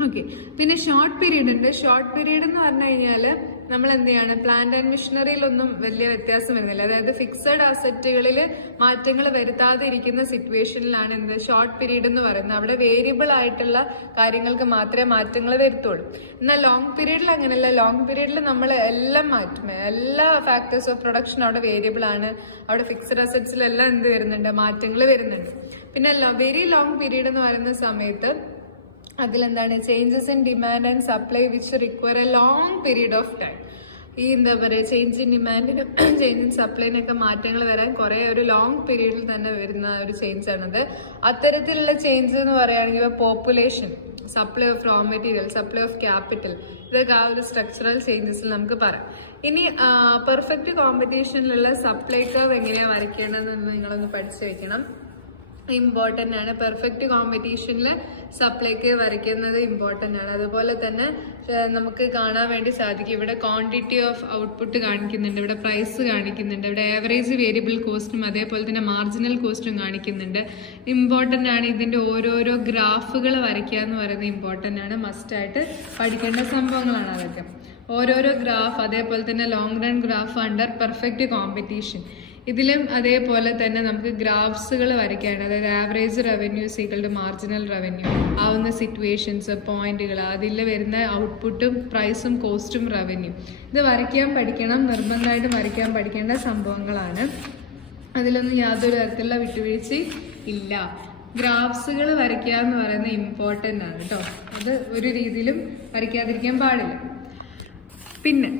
ഓക്കെ, പിന്നെ ഷോർട്ട് പീരീഡ് ഉണ്ട്. ഷോർട്ട് പീരീഡ് എന്ന് പറഞ്ഞു കഴിഞ്ഞാൽ നമ്മൾ എന്ത് ചെയ്യാണ്, പ്ലാന്റ് ആൻഡ് മെഷീനറിയിലൊന്നും വലിയ വ്യത്യാസം വരുന്നില്ല. അതായത് ഫിക്സഡ് അസറ്റുകളിൽ മാറ്റങ്ങൾ വരുത്താതെ ഇരിക്കുന്ന സിറ്റുവേഷനിലാണ് എന്ത് ഷോർട്ട് പീരീഡ് എന്ന് പറയുന്നത്. അവിടെ വേരിയബിൾ ആയിട്ടുള്ള കാര്യങ്ങൾക്ക് മാത്രമേ മാറ്റങ്ങൾ വരുത്തുള്ളൂ. എന്നാൽ ലോങ് പീരീഡിൽ അങ്ങനെയല്ല. ലോങ് പീരീഡിൽ നമ്മൾ എല്ലാം മാറ്റും, എല്ലാ ഫാക്ടേഴ്സ് ഓഫ് പ്രൊഡക്ഷൻ അവിടെ വേരിയബിൾ ആണ്. അവിടെ ഫിക്സഡ് അസറ്റ്സിലെല്ലാം എന്ത് വരുന്നുണ്ട്, മാറ്റങ്ങൾ വരുന്നുണ്ട്. പിന്നെ വെരി ലോങ് പീരീഡ് എന്ന് പറയുന്ന സമയത്ത് അതിലെന്താണ്, changes in demand and supply which require a long period of time. ഈ എന്താ പറയുക, ചേഞ്ച് ഇൻ ഡിമാൻഡിനും ചേഞ്ച് ഇൻ സപ്ലൈനൊക്കെ മാറ്റങ്ങൾ വരാൻ കുറെ ഒരു ലോങ് പീരീഡിൽ തന്നെ വരുന്ന ഒരു ചേഞ്ച് ആണത്. അത്തരത്തിലുള്ള ചേഞ്ച് എന്ന് പറയുകയാണെങ്കിൽ population, supply of raw material, supply of capital, ഇതൊക്കെ ആ ഒരു സ്ട്രക്ചറൽ ചേഞ്ചസിൽ നമുക്ക് പറയാം. ഇനി പെർഫെക്റ്റ് കോമ്പറ്റീഷനിലുള്ള സപ്ലൈ കർവ് എങ്ങനെയാണ് വരയ്ക്കേണ്ടതെന്ന് നിങ്ങളൊന്ന് പഠിച്ചു വെക്കണം. ഇമ്പോർട്ടൻ്റ് ആണ്. പെർഫെക്റ്റ് കോമ്പറ്റീഷനിൽ സപ്ലൈക്ക് വരയ്ക്കുന്നത് ഇമ്പോർട്ടൻ്റ് ആണ്. അതുപോലെ തന്നെ നമുക്ക് കാണാൻ വേണ്ടി സാധിക്കും, ഇവിടെ ക്വാണ്ടിറ്റി ഓഫ് ഔട്ട്പുട്ട് കാണിക്കുന്നുണ്ട്, ഇവിടെ പ്രൈസ് കാണിക്കുന്നുണ്ട്, ഇവിടെ ആവറേജ് വേരിയബിൾ കോസ്റ്റും അതേപോലെ തന്നെ മാർജിനൽ കോസ്റ്റും കാണിക്കുന്നുണ്ട്. ഇമ്പോർട്ടൻ്റ് ആണ്. ഇതിൻ്റെ ഓരോരോ ഗ്രാഫുകൾ വരയ്ക്കുക എന്ന് പറയുന്നത് ഇമ്പോർട്ടൻ്റ് ആണ്. മസ്റ്റായിട്ട് പഠിക്കേണ്ട സംഭവങ്ങളാണ് അതൊക്കെ. ഓരോരോ ഗ്രാഫ്, അതേപോലെ തന്നെ long run graph under perfect competition. ഇതിലും അതേപോലെ തന്നെ നമുക്ക് ഗ്രാഫ്സുകൾ വരയ്ക്കാണ്. അതായത് average revenue equal to marginal revenue ആവുന്ന സിറ്റുവേഷൻസ്, പോയിന്റുകൾ, അതിൽ വരുന്ന ഔട്ട്പുട്ടും പ്രൈസും കോസ്റ്റും റവന്യൂ, ഇത് വരയ്ക്കാൻ പഠിക്കണം. നിർബന്ധമായിട്ടും വരയ്ക്കാൻ പഠിക്കേണ്ട സംഭവങ്ങളാണ്. അതിലൊന്നും യാതൊരു തരത്തിലുള്ള വിട്ടുവീഴ്ചയും ഇല്ല. ഗ്രാഫ്സുകൾ വരയ്ക്കുക എന്ന് പറയുന്നത് ഇമ്പോർട്ടൻ്റ് ആണ് കേട്ടോ. അത് ഒരു രീതിയിലും വരയ്ക്കാതിരിക്കാൻ പാടില്ല. പിന്നെ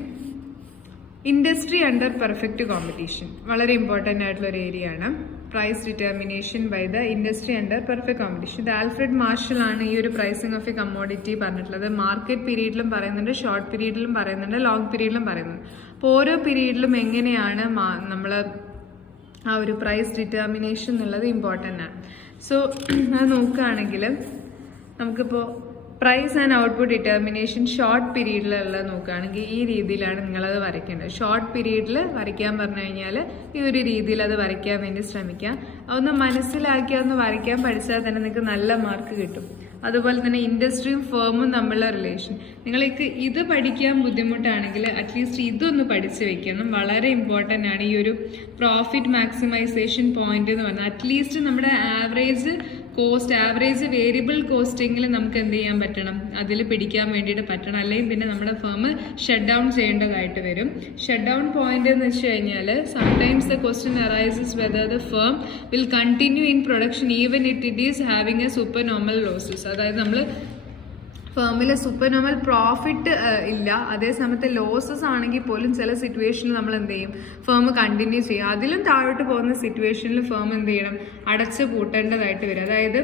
ഇൻഡസ്ട്രി അണ്ടർ പെർഫെക്റ്റ് കോമ്പറ്റീഷൻ വളരെ ഇമ്പോർട്ടൻ്റ് ആയിട്ടുള്ള ഒരു ഏരിയ ആണ്. Price determination by the industry under perfect competition. ഇത് ആൽഫ്രഡ് മാർഷൽ ആണ് ഈ ഒരു പ്രൈസിംഗ് ഓഫ് എ കമ്മോഡിറ്റി പറഞ്ഞിട്ടുള്ളത്. മാർക്കറ്റ് പീരീഡിലും പറയുന്നുണ്ട്, ഷോർട്ട് പീരീഡിലും പറയുന്നുണ്ട്, ലോങ് പീരീഡിലും പറയുന്നുണ്ട്. അപ്പോൾ ഓരോ പീരീഡിലും എങ്ങനെയാണ് നമ്മൾ ആ ഒരു പ്രൈസ് ഡിറ്റർമിനേഷൻ എന്നുള്ളത് ഇമ്പോർട്ടൻ്റ് ആണ്. സോ അത് നോക്കുകയാണെങ്കിൽ നമുക്കിപ്പോൾ price and output determination short പീരീഡിലുള്ള നോക്കുകയാണെങ്കിൽ ഈ രീതിയിലാണ് നിങ്ങളത് വരയ്ക്കേണ്ടത്. ഷോർട്ട് പീരീഡിൽ വരയ്ക്കാൻ പറഞ്ഞു കഴിഞ്ഞാൽ ഈ ഒരു രീതിയിൽ അത് വരയ്ക്കാൻ വേണ്ടി ശ്രമിക്കാം. അതൊന്ന് മനസ്സിലാക്കി ഒന്ന് വരയ്ക്കാൻ പഠിച്ചാൽ തന്നെ നിങ്ങൾക്ക് നല്ല മാർക്ക് കിട്ടും. അതുപോലെ തന്നെ ഇൻഡസ്ട്രിയും ഫേമും തമ്മിലുള്ള റിലേഷൻ, നിങ്ങൾക്ക് ഇത് പഠിക്കാൻ ബുദ്ധിമുട്ടാണെങ്കിൽ അറ്റ്ലീസ്റ്റ് ഇതൊന്ന് പഠിച്ചു വെക്കണം. വളരെ ഇമ്പോർട്ടൻ്റ് ആണ് ഈ ഒരു പ്രോഫിറ്റ് മാക്സിമൈസേഷൻ പോയിന്റ് എന്ന് പറഞ്ഞാൽ. അറ്റ്ലീസ്റ്റ് നമ്മുടെ ആവറേജ് കോസ്റ്റ്, ആവറേജ് വേരിയബിൾ കോസ്റ്റെങ്കിലും നമുക്ക് എന്ത് ചെയ്യാൻ പറ്റണം, അതിൽ പിടിക്കാൻ വേണ്ടിയിട്ട് പറ്റണം. അല്ലെങ്കിൽ പിന്നെ നമ്മുടെ ഫേം ഷട്ട് ഡൗൺ ചെയ്യേണ്ടതായിട്ട് വരും. ഷട്ട് ഡൗൺ പോയിന്റ് എന്ന് വെച്ച് കഴിഞ്ഞാൽ sometimes the question arises whether the firm will continue in production even it is having A super normal losses. അതായത് നമ്മൾ ഫേമിൽ സൂപ്പർ നോർമൽ പ്രോഫിറ്റ് ഇല്ല, അതേസമയത്ത് ലോസസ് ആണെങ്കിൽ പോലും ചില സിറ്റുവേഷനിൽ നമ്മൾ എന്ത് ചെയ്യും, ഫേം കണ്ടിന്യൂ ചെയ്യും. അതിലും താഴോട്ട് പോകുന്ന സിറ്റുവേഷനിൽ ഫേം എന്ത് ചെയ്യണം, അടച്ചു പൂട്ടേണ്ടതായിട്ട് വരും. അതായത്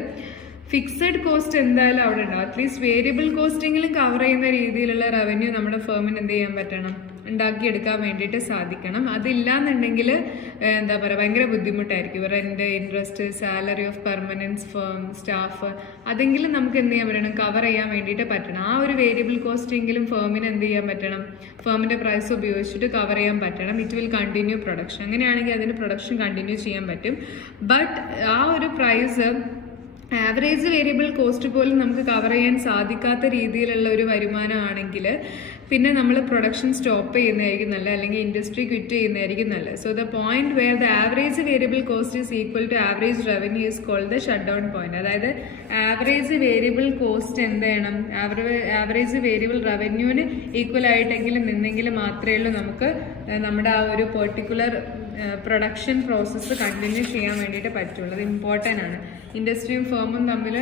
ഫിക്സഡ് കോസ്റ്റ് എന്തായാലും അവിടെ ഉണ്ടാവും. അറ്റ്ലീസ്റ്റ് വേരിയബിൾ കോസ്റ്റെങ്കിലും കവർ ചെയ്യുന്ന രീതിയിലുള്ള റവന്യൂ നമ്മുടെ ഫേമിന് എന്ത് ചെയ്യാൻ പറ്റണം, ഉണ്ടാക്കിയെടുക്കാൻ വേണ്ടിയിട്ട് സാധിക്കണം. അതില്ലാന്നുണ്ടെങ്കിൽ എന്താ പറയുക, ഭയങ്കര ബുദ്ധിമുട്ടായിരിക്കും. Rent, interest, salary of permanence, firm, staff, അതെങ്കിലും നമുക്ക് എന്ത് ചെയ്യാൻ പറ്റണം, കവർ ചെയ്യാൻ വേണ്ടിയിട്ട് പറ്റണം. ആ ഒരു വേരിയബിൾ കോസ്റ്റ് എങ്കിലും ഫേമിന് എന്ത് ചെയ്യാൻ പറ്റണം, ഫേമിന്റെ പ്രൈസ് ഉപയോഗിച്ചിട്ട് കവർ ചെയ്യാൻ പറ്റണം. It will continue production. അങ്ങനെയാണെങ്കിൽ അതിന് പ്രൊഡക്ഷൻ കണ്ടിന്യൂ ചെയ്യാൻ പറ്റും. ബട്ട് ആ ഒരു പ്രൈസ് ആവറേജ് വേരിയബിൾ കോസ്റ്റ് പോലും നമുക്ക് കവർ ചെയ്യാൻ സാധിക്കാത്ത രീതിയിലുള്ള ഒരു വരുമാനമാണെങ്കിൽ പിന്നെ നമ്മൾ പ്രൊഡക്ഷൻ സ്റ്റോപ്പ് ചെയ്യുന്നതായിരിക്കും നല്ലത്, അല്ലെങ്കിൽ ഇൻഡസ്ട്രി ക്വിറ്റ് ചെയ്യുന്നതായിരിക്കും നല്ലത്. So the point where the average variable cost is equal to average revenue is called the shut down point. അതായത് ആവറേജ് വേരിയബിൾ കോസ്റ്റ് എന്ത് ചെയ്യണം, ആവറേജ് വേരിയബിൾ റവന്യൂവിന് ഈക്വൽ ആയിട്ടെങ്കിലും നിന്നെങ്കിലും മാത്രമേ ഉള്ളൂ നമുക്ക് നമ്മുടെ ആ ഒരു പെർട്ടിക്കുലർ പ്രൊഡക്ഷൻ പ്രോസസ്സ് കണ്ടിന്യൂ ചെയ്യാൻ വേണ്ടിയിട്ട് പറ്റുള്ളൂ. അത് ഇമ്പോർട്ടൻ്റ് ആണ്. ഇൻഡസ്ട്രിയും ഫേമും തമ്മിൽ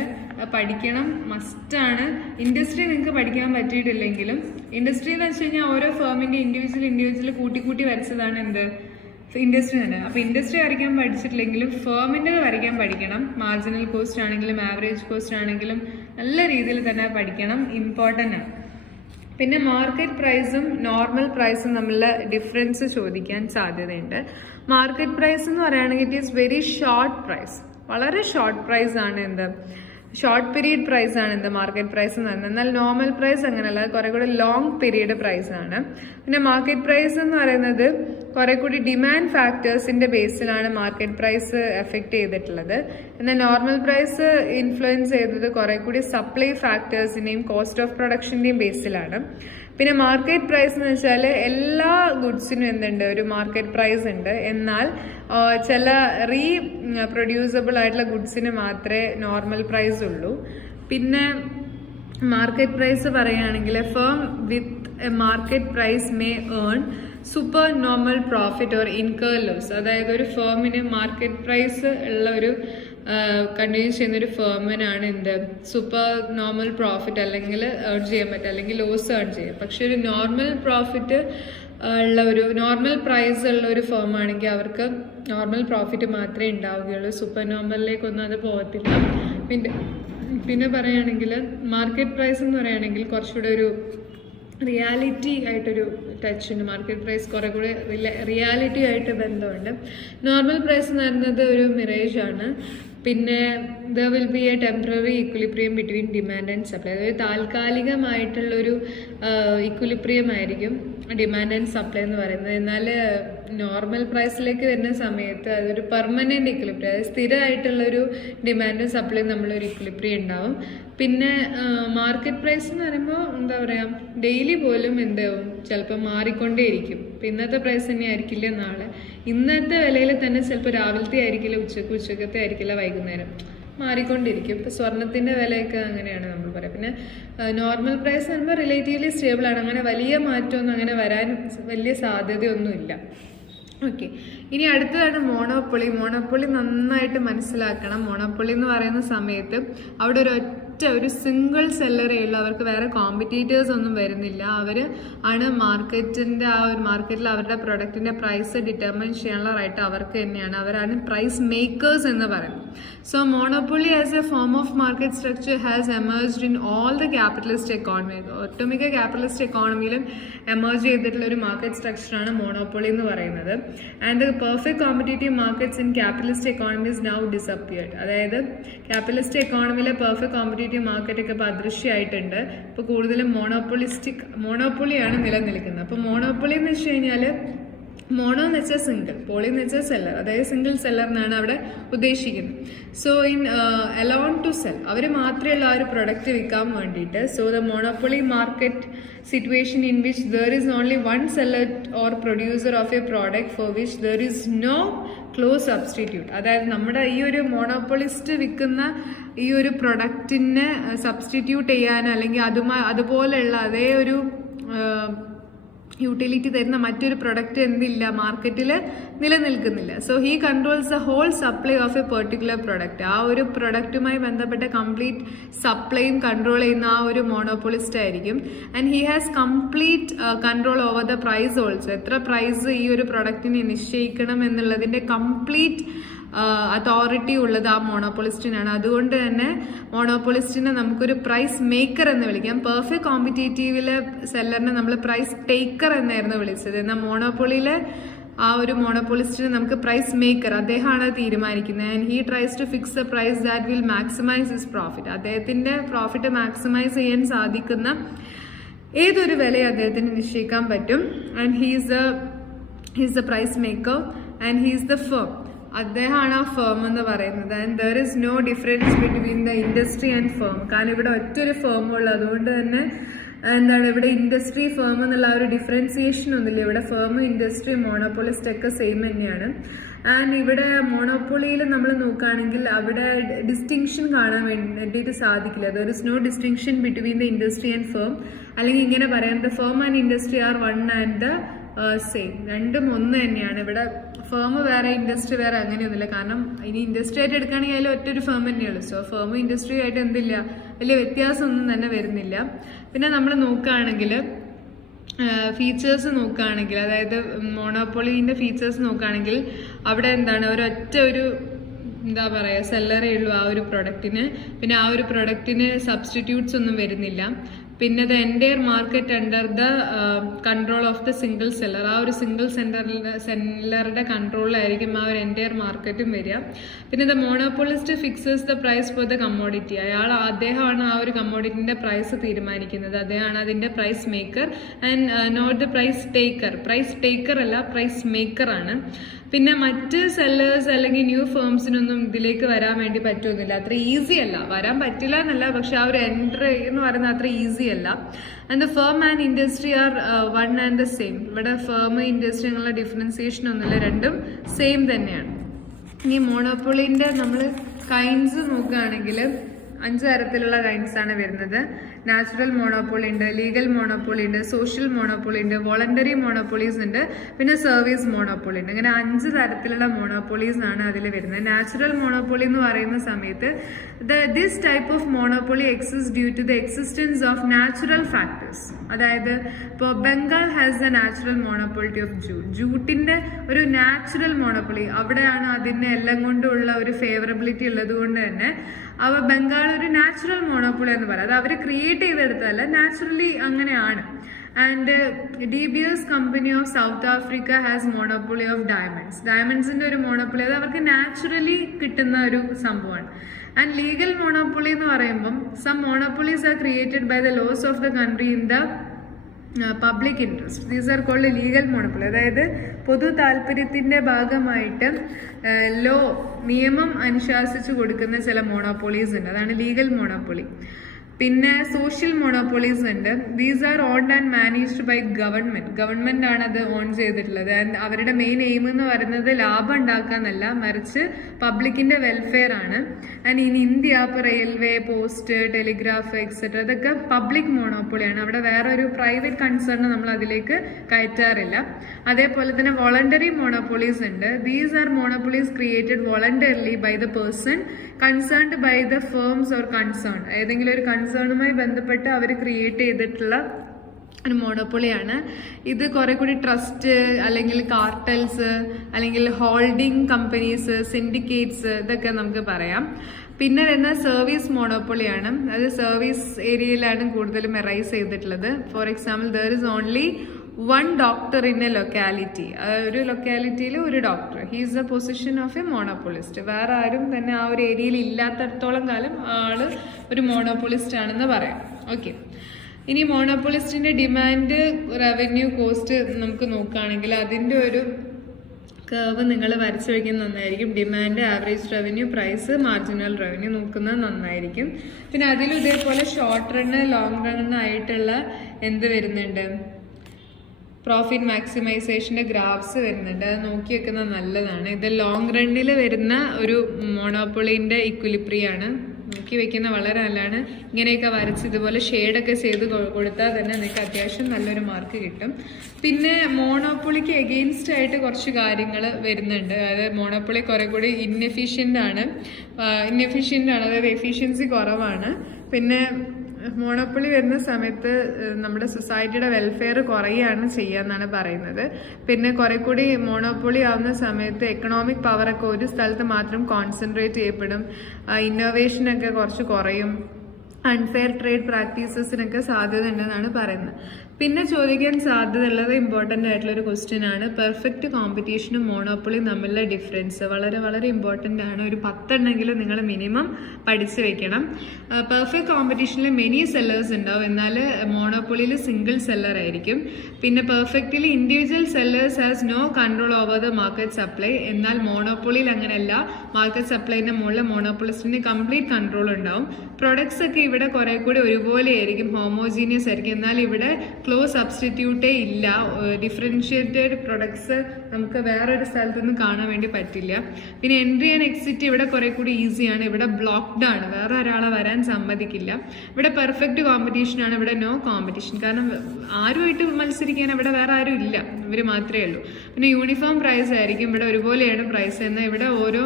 പഠിക്കണം, മസ്റ്റാണ്. ഇൻഡസ്ട്രി നിങ്ങൾക്ക് പഠിക്കാൻ പറ്റിയിട്ടില്ലെങ്കിലും, ഇൻഡസ്ട്രി എന്ന് വെച്ച് കഴിഞ്ഞാൽ ഓരോ ഫേമിൻ്റെ ഇൻഡിവിജ്വൽ കൂട്ടി വരച്ചതാണ് എന്ത്, ഇൻഡസ്ട്രി തന്നെ. അപ്പോൾ ഇൻഡസ്ട്രി വരയ്ക്കാൻ പഠിച്ചിട്ടില്ലെങ്കിലും ഫേമിൻ്റെത് വരയ്ക്കാൻ പഠിക്കണം. മാർജിനൽ കോസ്റ്റ് ആണെങ്കിലും ആവറേജ് കോസ്റ്റ് ആണെങ്കിലും നല്ല രീതിയിൽ തന്നെ പഠിക്കണം, ഇമ്പോർട്ടൻ്റ് ആണ്. പിന്നെ മാർക്കറ്റ് പ്രൈസും നോർമൽ പ്രൈസും തമ്മിലുള്ള ഡിഫറൻസ് ചോദിക്കാൻ സാധ്യതയുണ്ട്. മാർക്കറ്റ് പ്രൈസ് എന്ന് പറയുകയാണെങ്കിൽ it is very short price, വളരെ ഷോർട്ട് പ്രൈസ് ആണ്. എന്ത് ഷോർട്ട് പീരീഡ് പ്രൈസ് ആണ് എന്ത് മാർക്കറ്റ് പ്രൈസ് എന്ന് പറയുന്നത്. എന്നാൽ നോർമൽ പ്രൈസ് അങ്ങനെയല്ല, കുറെ കൂടി ലോങ് പീരീഡ് പ്രൈസ് ആണ്. പിന്നെ മാർക്കറ്റ് പ്രൈസ് എന്ന് പറയുന്നത് കുറെ കൂടി ഡിമാൻഡ് ഫാക്ടേഴ്സിന്റെ ബേസിലാണ് മാർക്കറ്റ് പ്രൈസ് എഫക്ട് ചെയ്തിട്ടുള്ളത്. എന്നാൽ നോർമൽ പ്രൈസ് ഇൻഫ്ലുവൻസ് ചെയ്തത് കുറെ കൂടി സപ്ലൈ ഫാക്ടേഴ്സിന്റെയും കോസ്റ്റ് ഓഫ് പ്രൊഡക്ഷന്റെയും ബേസിലാണ്. പിന്നെ മാർക്കറ്റ് പ്രൈസ് എന്ന് വെച്ചാൽ എല്ലാ ഗുഡ്സിനും എന്തുണ്ട്, ഒരു മാർക്കറ്റ് പ്രൈസ് ഉണ്ട്. എന്നാൽ ചില പ്രൊഡ്യൂസബിൾ ആയിട്ടുള്ള ഗുഡ്സിന് മാത്രമേ നോർമൽ പ്രൈസ് ഉള്ളൂ. പിന്നെ മാർക്കറ്റ് പ്രൈസ് പറയുകയാണെങ്കിൽ a firm with a market price may earn super normal profit or incur loss. അതായത് ഒരു ഫേമിന് മാർക്കറ്റ് പ്രൈസ് ഉള്ള ഒരു കണ്ടിന്യൂ ചെയ്യുന്ന ഒരു ഫേമിനാണ് എന്ത് സൂപ്പർ നോർമൽ പ്രോഫിറ്റ് അല്ലെങ്കിൽ ഏൺ ചെയ്യാൻ പറ്റുക, അല്ലെങ്കിൽ ലോസ് ഏൺ ചെയ്യാം. പക്ഷെ ഒരു നോർമൽ പ്രോഫിറ്റ് ഉള്ള ഒരു നോർമൽ പ്രൈസ് ഉള്ള ഒരു ഫേം ആണെങ്കിൽ അവർക്ക് നോർമൽ പ്രോഫിറ്റ് മാത്രമേ ഉണ്ടാവുകയുള്ളൂ, സൂപ്പർ നോർമലിലേക്കൊന്നും അത് പോകത്തില്ല. പിന്നെ പറയുകയാണെങ്കിൽ മാർക്കറ്റ് പ്രൈസ് എന്ന് പറയുകയാണെങ്കിൽ കുറച്ചുകൂടെ ഒരു റിയാലിറ്റി ആയിട്ടൊരു ടച്ച് ഉണ്ട്. മാർക്കറ്റ് പ്രൈസ് കുറെ കൂടെ റിയാലിറ്റി ആയിട്ട് ബന്ധമുണ്ട്. നോർമൽ പ്രൈസ് എന്ന് പറയുന്നത് ഒരു മിറേജ് ആണ്. പിന്നെ there will be A temporary equilibrium between demand and supply. അതായത് താൽക്കാലികമായിട്ടുള്ളൊരു ഇക്വിലിബ്രിയം ആയിരിക്കും ഡിമാൻഡ് ആൻഡ് സപ്ലൈ എന്ന് പറയുന്നത്. എന്നാൽ നോർമൽ പ്രൈസിലേക്ക് വരുന്ന സമയത്ത് അതൊരു പെർമനന്റ് ഇക്വിലിബ്രിയം, അതായത് സ്ഥിരമായിട്ടുള്ളൊരു ഡിമാൻഡും സപ്ലൈയും നമ്മളൊരു ഇക്വിലിബ്രിയം ഉണ്ടാവും. പിന്നെ മാർക്കറ്റ് പ്രൈസ് എന്ന് പറയുമ്പോൾ എന്താ പറയുക, ഡെയിലി പോലും എന്താവും ചിലപ്പോൾ മാറിക്കൊണ്ടേയിരിക്കും. ഇപ്പം ഇന്നത്തെ പ്രൈസ് തന്നെ ആയിരിക്കില്ല നാളെ, ഇന്നത്തെ വിലയിൽ തന്നെ ചിലപ്പോൾ രാവിലത്തെ ആയിരിക്കില്ല, ഉച്ചക്കത്തെ ആയിരിക്കില്ല, വൈകുന്നേരം മാറിക്കൊണ്ടിരിക്കും. ഇപ്പം സ്വർണത്തിൻ്റെ വിലയൊക്കെ അങ്ങനെയാണ് നമ്മൾ പറയാം. പിന്നെ നോർമൽ പ്രൈസ് പറയുമ്പോൾ റിലേറ്റീവ്ലി സ്റ്റേബിൾ ആണ്, അങ്ങനെ വലിയ മാറ്റമൊന്നും അങ്ങനെ വരാൻ വലിയ സാധ്യതയൊന്നുമില്ല. ഓക്കെ, ഇനി അടുത്തതാണ് മോണോപ്പൊളി. മോണോപ്പൊളി നന്നായിട്ട് മനസ്സിലാക്കണം. മോണോപ്പൊളി എന്ന് പറയുന്ന സമയത്ത് അവിടെ ഒരു സിംഗിൾ സെല്ലറേ ഉള്ളൂ, അവർക്ക് വേറെ കോമ്പറ്റീറ്റേഴ്സ് ഒന്നും വരുന്നില്ല. അവർ ആണ് മാർക്കറ്റിൻ്റെ മാർക്കറ്റിൽ അവരുടെ പ്രൊഡക്റ്റിൻ്റെ പ്രൈസ് ഡിറ്റർമിൻ ചെയ്യാനുള്ള റൈറ്റ് അവർക്ക് തന്നെയാണ്. അവരാണ് പ്രൈസ് മേക്കേഴ്സ് എന്ന് പറയുന്നത്. So monopoly as A form of market structure has emerged in all the capitalist economy. ഒട്ടുമിക്ക ക്യാപിറ്റലിസ്റ്റ് എക്കോണമിയിലും എമേർജ് ചെയ്തിട്ടുള്ള ഒരു മാർക്കറ്റ് സ്ട്രക്ചറാണ് മോണോപ്പൊളി എന്ന് പറയുന്നത്. And the perfect competitive markets in capitalist economies now disappeared. അതായത് capitalist എക്കോണമിയിലെ perfect competitive മാർക്കറ്റൊക്കെ ഇപ്പോൾ അദൃശ്യമായിട്ടുണ്ട്. ഇപ്പോൾ കൂടുതലും മോണോപ്പൊളിയാണ് നിലനിൽക്കുന്നത്. അപ്പോൾ മോണോപ്പൊളി എന്ന് വെച്ച് കഴിഞ്ഞാൽ മോണോ എന്ന് വെച്ചാൽ സിംഗിൾ, പോളി എന്ന് വെച്ചാൽ സെല്ലർ, അതായത് സിംഗിൾ സെല്ലർ എന്നാണ് അവിടെ ഉദ്ദേശിക്കുന്നത്. So in alone to sell, അവർ മാത്രമേ ആ ഒരു പ്രൊഡക്റ്റ് വിൽക്കാൻ വേണ്ടിയിട്ട്. So the monopoly market situation in which there is only one seller or producer of a product for which there is no close substitute. അതായത് നമ്മുടെ ഈ ഒരു മോണോപ്പൊളിസ്റ്റ് വിൽക്കുന്ന ഈ ഒരു പ്രൊഡക്റ്റിനെ സബ്സ്റ്റിറ്റ്യൂട്ട് ചെയ്യാൻ അല്ലെങ്കിൽ അതുപോലെയുള്ള അതേ ഒരു യൂട്ടിലിറ്റി തരുന്ന മറ്റൊരു പ്രൊഡക്റ്റ് എന്തില്ല, മാർക്കറ്റിൽ നിലനിൽക്കുന്നില്ല. So he controls the whole supply of a particular product. ആ ഒരു പ്രൊഡക്റ്റുമായി ബന്ധപ്പെട്ട കംപ്ലീറ്റ് സപ്ലൈയും കൺട്രോൾ ചെയ്യുന്ന ആ ഒരു മോണോപ്പൊളിസ്റ്റ് ആയിരിക്കും. And he has complete control over the price also. എത്ര പ്രൈസ് ഈ ഒരു പ്രൊഡക്റ്റിനെ നിശ്ചയിക്കണം എന്നുള്ളതിൻ്റെ കംപ്ലീറ്റ് അതോറിറ്റി ഉള്ളത് ആ മോണോപ്പൊളിസ്റ്റിനാണ്. അതുകൊണ്ട് തന്നെ മോണോപ്പൊളിസ്റ്റിനെ നമുക്കൊരു പ്രൈസ് മേക്കർ എന്ന് വിളിക്കാം. പെർഫെക്റ്റ് കോമ്പറ്റേറ്റീവിലെ സെല്ലറിനെ നമ്മൾ പ്രൈസ് ടേക്കർ എന്നായിരുന്നു വിളിച്ചത്. എന്നാൽ മോണോപ്പൊളിയിലെ ആ ഒരു മോണോപ്പൊളിസ്റ്റിനെ നമുക്ക് പ്രൈസ് മേക്കർ, അദ്ദേഹമാണ് തീരുമാനിക്കുന്നത്. And he tries to fix the price that will maximise his profit. അദ്ദേഹത്തിന്റെ പ്രോഫിറ്റ് മാക്സിമൈസ് ചെയ്യാൻ സാധിക്കുന്ന ഏതൊരു വിലയും അദ്ദേഹത്തിന് നിശ്ചയിക്കാൻ പറ്റും. And he's the price maker and he's the firm. അദ്ദേഹമാണ് ആ ഫേം എന്ന് പറയുന്നത്. And there is no difference between the industry and firm. കാരണം ഇവിടെ ഒറ്റൊരു ഫേം ഉള്ളു, അതുകൊണ്ട് തന്നെ എന്താണ് ഇവിടെ ഇൻഡസ്ട്രി ഫേം എന്നുള്ള ആ ഒരു ഡിഫറൻസിയേഷൻ ഒന്നുമില്ല. ഇവിടെ ഫേം, ഇൻഡസ്ട്രി, മോണോപ്പൊളിസ്റ്റ് ഒക്കെ സെയിം തന്നെയാണ്. ആൻഡ് ഇവിടെ മോണോപ്പൊളിയിൽ നമ്മൾ നോക്കുകയാണെങ്കിൽ അവിടെ ഡിസ്റ്റിങ്ഷൻ കാണാൻ വേണ്ടിയിട്ട് സാധിക്കില്ല. There is no distinction between the industry and firm. അല്ലെങ്കിൽ ഇങ്ങനെ പറയാം, the firm and industry are one and the same. രണ്ടും ഒന്ന് തന്നെയാണ്. ഇവിടെ ഫേം വേറെ ഇൻഡസ്ട്രി വേറെ അങ്ങനെയൊന്നുമില്ല. കാരണം ഇനി ഇൻഡസ്ട്രി ആയിട്ട് എടുക്കുകയാണെങ്കിൽ അതിൽ ഒറ്റൊരു ഫേം തന്നെയുള്ളൂ. സോ ഫേമും ഇൻഡസ്ട്രി ആയിട്ട് എന്തില്ല, വലിയ വ്യത്യാസമൊന്നും തന്നെ വരുന്നില്ല. പിന്നെ നമ്മൾ നോക്കുകയാണെങ്കിൽ ഫീച്ചേഴ്സ് നോക്കുകയാണെങ്കിൽ, അതായത് മോണോപ്പൊളീൻ്റെ ഫീച്ചേഴ്സ് നോക്കുകയാണെങ്കിൽ അവിടെ എന്താണ് ഒരു എന്താ പറയുക സെല്ലറേ ഉള്ളൂ ആ ഒരു പ്രൊഡക്റ്റിന്. പിന്നെ ആ ഒരു പ്രൊഡക്റ്റിന് സബ്സ്റ്റിറ്റ്യൂട്ട്സ് ഒന്നും വരുന്നില്ല. പിന്നെ the entire market under the control of the single seller. ആ ഒരു സിംഗിൾ സെല്ലറുടെ കൺട്രോളിലായിരിക്കും ആ ഒരു എൻറ്റയർ മാർക്കറ്റും വരിക. പിന്നെ the monopolist fixes the price for the commodity. അദ്ദേഹമാണ് ആ ഒരു കമ്മോഡിറ്റിന്റെ പ്രൈസ് തീരുമാനിക്കുന്നത്. അദ്ദേഹമാണ് അതിന്റെ price maker and not the price taker. Price taker അല്ല, പ്രൈസ് മേക്കർ ആണ്. പിന്നെ മറ്റ് സെല്ലേഴ്സ് അല്ലെങ്കിൽ ന്യൂ ഫേംസിനൊന്നും ഇതിലേക്ക് വരാൻ വേണ്ടി പറ്റുമെന്നില്ല. അത്ര ഈസി അല്ല, വരാൻ പറ്റില്ല എന്നല്ല, പക്ഷെ ആ ഒരു എൻട്രി എന്ന് പറയുന്നത് അത്ര ഈസി അല്ല. And the firm and industry are one and the same. ഇവിടെ ഫേം ഇൻഡസ്ട്രി എന്നുള്ള ഡിഫറൻസിയേഷൻ ഒന്നുമില്ല, രണ്ടും സെയിം തന്നെയാണ്. ഇനി മോണോപ്പൊളിന്റെ നമ്മൾ കൈൻഡ്സ് നോക്കുകയാണെങ്കിൽ 5 തരത്തിലുള്ള കൈൻഡ്സ് ആണ് വരുന്നത്. നാച്ചുറൽ മോണോപ്പൊളി ഉണ്ട്, ലീഗൽ മോണോപ്പൊളി ഉണ്ട്, സോഷ്യൽ മോണോപ്പൊളി ഉണ്ട്, വോളണ്ടറി മോണോപ്പൊളീസ് ഉണ്ട്, പിന്നെ സർവീസ് മോണോപ്പൊളി ഉണ്ട്. ഇങ്ങനെ 5 തരത്തിലുള്ള മോണോപ്പൊളീസ് ആണ് അതിൽ വരുന്നത്. നാച്ചുറൽ മോണോപ്പൊളി എന്ന് പറയുന്ന സമയത്ത് this type of monopoly exist due to the existence of natural factors. അതായത് ഇപ്പോൾ Bengal has the natural monopoly of jute. ജൂട്ടിന്റെ ഒരു നാച്ചുറൽ മോണോപ്പൊളി, അവിടെയാണ് അതിന് എല്ലാം കൊണ്ടുള്ള ഒരു ഫേവറബിലിറ്റി ഉള്ളത് കൊണ്ട് തന്നെ ബംഗാൾ ഒരു നാച്ചുറൽ മോണോപ്പൊളി എന്ന് പറയാം. അത് അവർ ക്രിയേറ്റ് ചെയ്തെടുത്തതല്ല, നാച്ചുറലി അങ്ങനെയാണ്. And DBS company of South Africa has monopoly of diamonds. ഡയമണ്ട്സിന്റെ ഒരു മോണോപ്പൊളി, അത് അവർക്ക് നാച്ചുറലി കിട്ടുന്ന ഒരു സംഭവമാണ്. ആൻഡ് ലീഗൽ മോണോപ്പൊളി എന്ന് പറയുമ്പം some monopolies are created by the laws of the country in the public interest. These are called legal monopoly. അതായത് പൊതു താല്പര്യത്തിന്റെ ഭാഗമായിട്ട് നിയമം അനുശാസിച്ചു കൊടുക്കുന്ന ചില മോണോപ്പൊളീസ് ഉണ്ട്, അതാണ് ലീഗൽ മോണോപ്പൊളി. പിന്നെ സോഷ്യൽ മോണോപ്പൊളീസ് ഉണ്ട്. These are owned and managed by government ആണ് അത് ഓൺ ചെയ്തിട്ടുള്ളത്. ആൻഡ് അവരുടെ മെയിൻ എയിം എന്ന് പറയുന്നത് ലാഭം ഉണ്ടാക്കാന്നല്ല, മറിച്ച് പബ്ലിക്കിന്റെ വെൽഫെയർ ആണ്. ആൻഡ് ഇൻ ഇന്ത്യ ഇപ്പോൾ റെയിൽവേ, പോസ്റ്റ്, ടെലിഗ്രാഫ് എക്സെട്ര ഇതൊക്കെ പബ്ലിക് മോണോപ്പൊളിയാണ്. അവിടെ വേറെ ഒരു പ്രൈവറ്റ് കൺസേൺ നമ്മൾ അതിലേക്ക് കയറ്റാറില്ല. അതേപോലെ തന്നെ വോളണ്ടറി മോണോപ്പൊളീസ് ഉണ്ട്. These are monopolies created voluntarily by the person concerned by the firms or concern. ഏതെങ്കിലും ഒരു കൺസേണുമായി ബന്ധപ്പെട്ട് അവർ ക്രിയേറ്റ് ചെയ്തിട്ടുള്ള ഒരു മോണോപ്പൊളിയാണ്. ഇത് കുറെ കൂടി ട്രസ്റ്റ് അല്ലെങ്കിൽ കാർട്ടൽസ് അല്ലെങ്കിൽ ഹോൾഡിംഗ് കമ്പനീസ്, സിൻഡിക്കേറ്റ്സ് ഇതൊക്കെ നമുക്ക് പറയാം. പിന്നെ വരുന്ന സർവീസ് മോണോപ്പൊളിയാണ്. അത് സർവീസ് ഏരിയയിലാണ് കൂടുതലും എറൈസ് ചെയ്തിട്ടുള്ളത്. For example, there is only one doctor in a locality. ഒരു ലൊക്കാലിറ്റിയിൽ ഒരു doctor, he is the position of a monopolist. വേറെ ആരും തന്നെ ആ ഒരു ഏരിയയിൽ ഇല്ലാത്തടത്തോളം കാലം ആള് ഒരു മോണോപ്പൊളിസ്റ്റ് ആണെന്ന് പറയാം. ഓക്കെ, ഇനി മോണോപ്പൊളിസ്റ്റിന്റെ ഡിമാൻഡ്, റവന്യൂ, കോസ്റ്റ് നമുക്ക് നോക്കുകയാണെങ്കിൽ അതിന്റെ ഒരു കർവ് നിങ്ങൾ വരച്ചു വയ്ക്കുന്നത് നന്നായിരിക്കും. Demand, average revenue, price, marginal revenue നോക്കുന്നത് നന്നായിരിക്കും. പിന്നെ അതിലും ഇതേപോലെ ഷോർട്ട് റണ്ണ്, ലോങ് റണ്ണായിട്ടുള്ള എന്ത് വരുന്നുണ്ട്, പ്രോഫിറ്റ് മാക്സിമൈസേഷന്റെ ഗ്രാഫ്സ് വരുന്നുണ്ട്. അത് നോക്കി വെക്കുന്നത് നല്ലതാണ്. ഇത് ലോങ് റണ്ണിൽ വരുന്ന ഒരു മോണോപ്പൊളിന്റെ ഇക്വിലിബ്രിയാണ്. നോക്കി വെക്കുന്ന വളരെ നല്ലതാണ്. ഇങ്ങനെയൊക്കെ വരച്ച് ഇതുപോലെ ഷെയ്ഡൊക്കെ ചെയ്ത് കൊടുത്താൽ തന്നെ നിങ്ങൾക്ക് അത്യാവശ്യം നല്ലൊരു മാർക്ക് കിട്ടും. പിന്നെ മോണോപ്പൊളിക്ക് എഗെയിൻസ്റ്റ് ആയിട്ട് കുറച്ച് കാര്യങ്ങൾ വരുന്നുണ്ട്. അതായത് മോണോപ്പൊളി കുറെ കൂടി ഇൻഎഫിഷ്യൻ്റ് ആണ്, അതായത് എഫിഷ്യൻസി കുറവാണ്. പിന്നെ മോണോപ്പൊളി വരുന്ന സമയത്ത് നമ്മുടെ സൊസൈറ്റിയുടെ വെൽഫെയർ കുറയുകയാണ് ചെയ്യാന്നാണ് പറയുന്നത്. പിന്നെ കുറെ കൂടി മോണോപ്പൊളി ആവുന്ന സമയത്ത് എക്കണോമിക് പവറൊക്കെ ഒരു സ്ഥലത്ത് മാത്രം കോൺസെൻട്രേറ്റ് ചെയ്യപ്പെടും, ഇന്നോവേഷനൊക്കെ കുറച്ച് കുറയും, അൺഫെയർ ട്രേഡ് പ്രാക്ടീസസിനൊക്കെ സാധ്യത ഉണ്ടെന്നാണ് പറയുന്നത്. പിന്നെ ചോദിക്കാൻ സാധ്യതയുള്ളത് ഇമ്പോർട്ടൻ്റ് ആയിട്ടുള്ള ഒരു ക്വസ്റ്റ്യൻ ആണ്, പെർഫെക്റ്റ് കോമ്പറ്റീഷനും മോണോപ്പൊളിയും തമ്മിലുള്ള ഡിഫറൻസ്. വളരെ വളരെ ഇമ്പോർട്ടൻ്റ് ആണ്. ഒരു 10 എണ്ണെങ്കിലും നിങ്ങൾ മിനിമം പഠിച്ചു വെക്കണം. പെർഫെക്റ്റ് കോമ്പറ്റീഷനിൽ മെനി സെല്ലേഴ്സ് ഉണ്ടാവും, എന്നാൽ മോണോപ്പൊളിയിൽ സിംഗിൾ സെല്ലർ ആയിരിക്കും. പിന്നെ perfectly individual sellers has no control over the market supply. എന്നാൽ മോണോപ്പൊളിയിൽ അങ്ങനെയല്ല, മാർക്കറ്റ് സപ്ലൈൻ്റെ മുകളിൽ മോണോപ്പൊളിസ്റ്റിന് കംപ്ലീറ്റ് കൺട്രോൾ ഉണ്ടാവും. പ്രൊഡക്ട്സ് ഒക്കെ ഇവിടെ കുറെ കൂടി ഒരുപോലെ ആയിരിക്കും, ഹോമോജീനിയസ് ആയിരിക്കും. എന്നാൽ ഇവിടെ ക്ലോസ് സബ്സ്റ്റിറ്റ്യൂട്ടേ ഇല്ല. ഡിഫറൻഷിയേറ്റഡ് പ്രൊഡക്ട്സ് നമുക്ക് വേറൊരു സ്ഥലത്തൊന്നും കാണാൻ വേണ്ടി പറ്റില്ല. പിന്നെ എൻട്രി ആൻഡ് എക്സിറ്റ് ഇവിടെ കുറെ കൂടി ഈസിയാണ്. ഇവിടെ ബ്ലോക്ക്ഡ് ആണ്, വേറെ ഒരാളെ വരാൻ സമ്മതിക്കില്ല. ഇവിടെ പെർഫെക്റ്റ് കോമ്പറ്റീഷൻ ആണ്, ഇവിടെ നോ കോമ്പറ്റീഷൻ. കാരണം ആരുമായിട്ട് മത്സരിക്കാൻ ഇവിടെ വേറെ ആരും ഇല്ല, ഇവർ മാത്രമേ ഉള്ളൂ. പിന്നെ യൂണിഫോം പ്രൈസ് ആയിരിക്കും, ഇവിടെ ഒരുപോലെയാണ് പ്രൈസ്. എന്നാൽ ഇവിടെ ഓരോ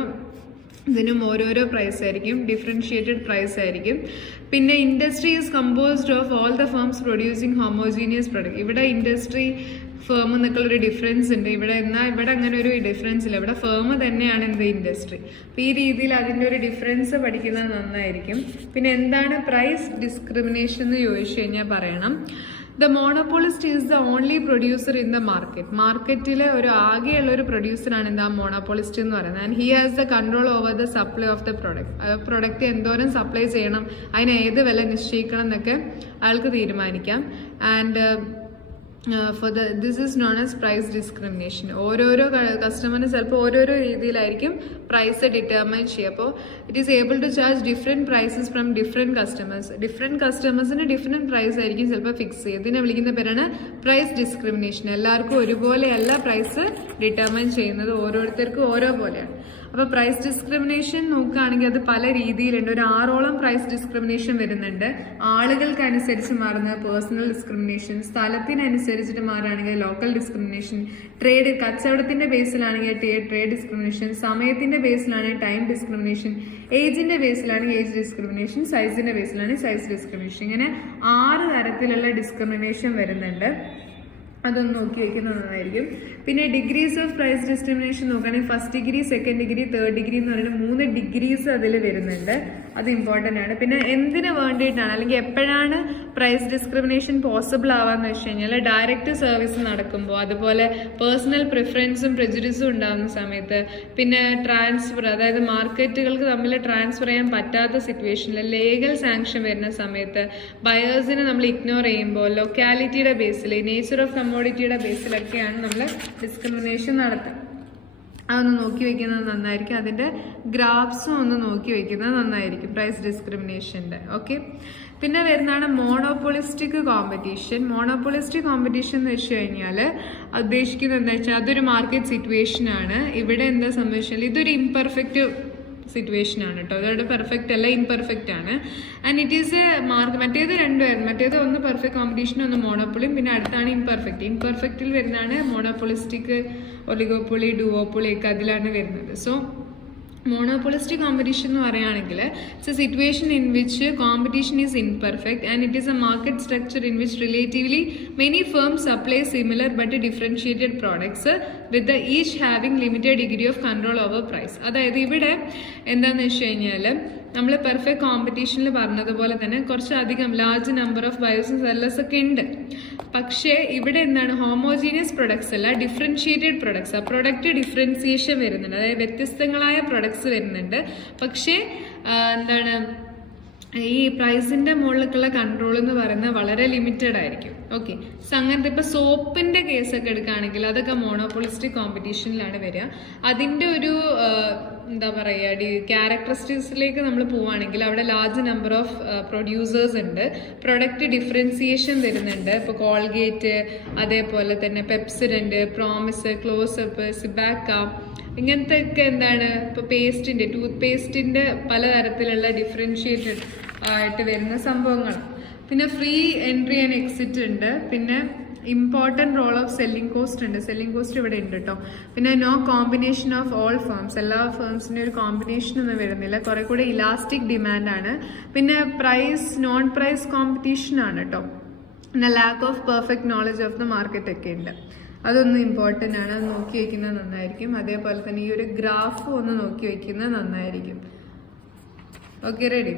ഇതിനും ഓരോരോ പ്രൈസ് ആയിരിക്കും, ഡിഫറൻഷിയേറ്റഡ് പ്രൈസ് ആയിരിക്കും. പിന്നെ industry is composed of all the firm's producing homogeneous product. ഇവിടെ ഇൻഡസ്ട്രി ഫേം എന്നൊക്കെയുള്ളൊരു ഡിഫറൻസ് ഉണ്ട്. ഇവിടെ അങ്ങനെ ഒരു ഡിഫറൻസ് ഇല്ല. ഇവിടെ ഫേം തന്നെയാണ് എന്ത് ഇൻഡസ്ട്രി. അപ്പം ഈ രീതിയിൽ അതിൻ്റെ ഒരു ഡിഫറൻസ് പഠിക്കുന്നത് നന്നായിരിക്കും. പിന്നെ എന്താണ് പ്രൈസ് ഡിസ്ക്രിമിനേഷൻ എന്ന് ചോദിച്ചു കഴിഞ്ഞാൽ പറയണം, the monopolist is the only producer in the market. മാർക്കറ്റിലെ ഒരു ആകെയുള്ള ഒരു പ്രൊഡ്യൂസറാണ് എന്താ മോണോപോളിസ്റ്റ് എന്ന് പറയുന്നത്. And he has the control over the supply of the product. Product എന്തോരം സപ്ലൈ ചെയ്യണം, അതിന് ഏത് വില നിശ്ചയിക്കണം എന്നൊക്കെ അയാൾക്ക് തീരുമാനിക്കാം. And this is known as price discrimination. ഓരോരോ കസ്റ്റമറിന് ചിലപ്പോൾ ഓരോരോ രീതിയിലായിരിക്കും പ്രൈസ് ഡിറ്റർമൈൻ ചെയ്യുക. അപ്പോൾ it is able to charge different prices from different customers. Different കസ്റ്റമേഴ്സിന് ഡിഫറെൻറ്റ് പ്രൈസ് ആയിരിക്കും ചിലപ്പോൾ ഫിക്സ് ചെയ്യുക. ഇതിനെ വിളിക്കുന്ന പേരാണ് പ്രൈസ് ഡിസ്ക്രിമിനേഷൻ. എല്ലാവർക്കും ഒരുപോലെയല്ല പ്രൈസ് ഡിറ്റർമൈൻ ചെയ്യുന്നത്, ഓരോരുത്തർക്കും ഓരോ പോലെയാണ്. അപ്പോൾ പ്രൈസ് ഡിസ്ക്രിമിനേഷൻ നോക്കുകയാണെങ്കിൽ അത് പല രീതിയിലുണ്ട്. ഒരു 6ഓളം പ്രൈസ് ഡിസ്ക്രിമിനേഷൻ വരുന്നുണ്ട്. ആളുകൾക്ക് അനുസരിച്ച് മാറുന്നത് പേഴ്സണൽ ഡിസ്ക്രിമിനേഷൻ, സ്ഥലത്തിനനുസരിച്ചിട്ട് മാറുകയാണെങ്കിൽ ലോക്കൽ ഡിസ്ക്രിമിനേഷൻ, ട്രേഡ് കച്ചവടത്തിന്റെ ബേസിലാണെങ്കിൽ ട്രേഡ് ഡിസ്ക്രിമിനേഷൻ, സമയത്തിന്റെ ബേസിലാണെങ്കിൽ ടൈം ഡിസ്ക്രിമിനേഷൻ, ഏജിന്റെ ബേസിലാണെങ്കിൽ ഏജ് ഡിസ്ക്രിമിനേഷൻ, സൈസിന്റെ ബേസിലാണെങ്കിൽ സൈസ് ഡിസ്ക്രിമിനേഷൻ. ഇങ്ങനെ 6 തരത്തിലുള്ള ഡിസ്ക്രിമിനേഷൻ വരുന്നുണ്ട്. അതൊന്ന് നോക്കി വയ്ക്കുന്നത് നന്നായിരിക്കും. പിന്നെ ഡിഗ്രീസ് ഓഫ് പ്രൈസ് ഡിസ്ക്രിമിനേഷൻ നോക്കുകയാണെങ്കിൽ first degree, second degree, third degree എന്ന് പറയുന്നത് 3 ഡിഗ്രീസ് അതിൽ വരുന്നുണ്ട്. അത് ഇമ്പോർട്ടൻ്റ് ആണ്. പിന്നെ എന്തിനു വേണ്ടിയിട്ടാണ് അല്ലെങ്കിൽ എപ്പോഴാണ് പ്രൈസ് ഡിസ്ക്രിമിനേഷൻ പോസിബിൾ ആവാന്ന് വെച്ച് കഴിഞ്ഞാൽ ഡയറക്റ്റ് സർവീസ് നടക്കുമ്പോൾ, അതുപോലെ പേഴ്സണൽ പ്രിഫറൻസും പ്രെജുഡിസും ഉണ്ടാകുന്ന സമയത്ത്, പിന്നെ ട്രാൻസ്ഫർ അതായത് മാർക്കറ്റുകൾക്ക് തമ്മിൽ ട്രാൻസ്ഫർ ചെയ്യാൻ പറ്റാത്ത സിറ്റുവേഷനിൽ, ലീഗൽ സാങ്ഷൻ വരുന്ന സമയത്ത്, ബയേഴ്സിനെ നമ്മൾ ഇഗ്നോർ ചെയ്യുമ്പോൾ, ലൊക്കാലിറ്റിയുടെ ബേസിൽ, നേച്ചർ ഓഫ് കമ്മോഡിറ്റിയുടെ ബേസിലൊക്കെയാണ് നമ്മൾ ഡിസ്ക്രിമിനേഷൻ നടത്തുക. അതൊന്ന് നോക്കി വെക്കുന്നത് നന്നായിരിക്കും. അതിൻ്റെ ഗ്രാഫ്സും ഒന്ന് നോക്കി വെക്കുന്നത് നന്നായിരിക്കും പ്രൈസ് ഡിസ്ക്രിമിനേഷൻ്റെ. ഓക്കെ, പിന്നെ വരുന്നതാണ് മോണോപോളിസ്റ്റിക് കോമ്പറ്റീഷൻ. മോണോപോളിസ്റ്റിക് കോമ്പറ്റീഷൻ എന്ന് വെച്ച് കഴിഞ്ഞാൽ ഉദ്ദേശിക്കുന്നത് എന്താ വെച്ചാൽ അതൊരു മാർക്കറ്റ് സിറ്റുവേഷൻ ആണ്. ഇവിടെ എന്താ സംഭവിച്ചാൽ ഇതൊരു ഇംപെർഫെക്റ്റ് സിറ്റുവേഷൻ ആണ് കേട്ടോ. അതോടെ പെർഫെക്റ്റ് അല്ല, ഇംപെർഫെക്റ്റ് ആണ്. And it is A mark. മറ്റേത് രണ്ടുമായിരുന്നു. മറ്റേത് ഒന്ന് പെർഫെക്റ്റ് കോമ്പറ്റീഷൻ, ഒന്ന് മോണോപ്പൊളിയും, പിന്നെ അടുത്താണ് ഇംപെർഫെക്റ്റ്. ഇംപെർഫെക്റ്റിൽ വരുന്നതാണ് മോണോപ്പൊളിസ്റ്റിക്, ഒലിഗോപ്പൊളി, ഡുവോപ്പൊളി ഒക്കെ അതിലാണ് വരുന്നത്. സോ മോണോപോളിസ്റ്റിക് കോമ്പറ്റീഷൻ എന്ന് പറയുകയാണെങ്കിൽ it's a situation in which competition is imperfect and it is a market structure in which relatively many firms supply similar but differentiated products with each having limited degree of control over price. അതായത് ഇവിടെ എന്താണെന്ന് വെച്ച് കഴിഞ്ഞാൽ നമ്മൾ perfect കോമ്പറ്റീഷനിൽ പറഞ്ഞതുപോലെ തന്നെ കുറച്ചധികം large number of ബയേഴ്സും sellers ഒക്കെ ഉണ്ട്. പക്ഷേ ഇവിടെ എന്താണ്, ഹോമോജീനിയസ് പ്രൊഡക്ട്സ് അല്ല, ഡിഫറൻഷിയേറ്റഡ് പ്രൊഡക്ട്സ്. ആ പ്രൊഡക്റ്റ് ഡിഫറൻസിയേഷൻ വരുന്നുണ്ട്, അതായത് വ്യത്യസ്തങ്ങളായ പ്രൊഡക്ട്സ് വരുന്നുണ്ട്. പക്ഷേ എന്താണ്, ഈ പ്രൈസിന്റെ മുകളിലേക്കുള്ള കൺട്രോൾ എന്ന് പറയുന്നത് വളരെ ലിമിറ്റഡ് ആയിരിക്കും. ഓക്കെ, അങ്ങനത്തെ ഇപ്പൊ സോപ്പിന്റെ കേസൊക്കെ എടുക്കുകയാണെങ്കിൽ അതൊക്കെ മോണോപോളിസ്റ്റിക് കോമ്പറ്റീഷനിലാണ് വരിക. അതിന്റെ ഒരു എന്താ പറയുക, ക്യാരക്ടറിസ്റ്റിക്സിലേക്ക് നമ്മൾ പോവുകയാണെങ്കിൽ അവിടെ ലാർജ് നമ്പർ ഓഫ് പ്രൊഡ്യൂസേഴ്സ് ഉണ്ട്, പ്രൊഡക്റ്റ് ഡിഫറൻസിയേഷൻ വരുന്നുണ്ട്. ഇപ്പോൾ കോൾഗേറ്റ്, അതേപോലെ തന്നെ പെപ്സിഡന്റ്, പ്രോമിസ്, ക്ലോസപ്പ്, സിബാക്ക, ഇങ്ങനത്തെ ഒക്കെ എന്താണ് ഇപ്പോൾ പേസ്റ്റിന്റെ, ടൂത്ത് പേസ്റ്റിന്റെ പലതരത്തിലുള്ള ഡിഫറൻഷിയേറ്റഡ് ആയിട്ട് വരുന്ന സംഭവങ്ങൾ. പിന്നെ ഫ്രീ എൻട്രി ആൻഡ് എക്സിറ്റ് ഉണ്ട്. പിന്നെ important role of selling cost ഉണ്ട്. സെല്ലിംഗ് കോസ്റ്റ് ഇവിടെ ഉണ്ട് കേട്ടോ. പിന്നെ no combination of all firms, എല്ലാ ഫേംസിൻ്റെ ഒരു കോമ്പിനേഷൻ ഒന്നും വരുന്നില്ല, കുറെ കൂടെ ഇലാസ്റ്റിക് ഡിമാൻഡാണ്. പിന്നെ പ്രൈസ് നോൺ പ്രൈസ് കോമ്പറ്റീഷൻ ആണ് കേട്ടോ. പിന്നെ lack of perfect knowledge of the market ഒക്കെ ഉണ്ട്. അതൊന്നും ഇമ്പോർട്ടൻ്റ് ആണ്, അത് നോക്കി വയ്ക്കുന്നത് നന്നായിരിക്കും. അതേപോലെ തന്നെ ഈ ഒരു ഗ്രാഫ് ഒന്ന് നോക്കി വയ്ക്കുന്നത് നന്നായിരിക്കും. Okay, ready.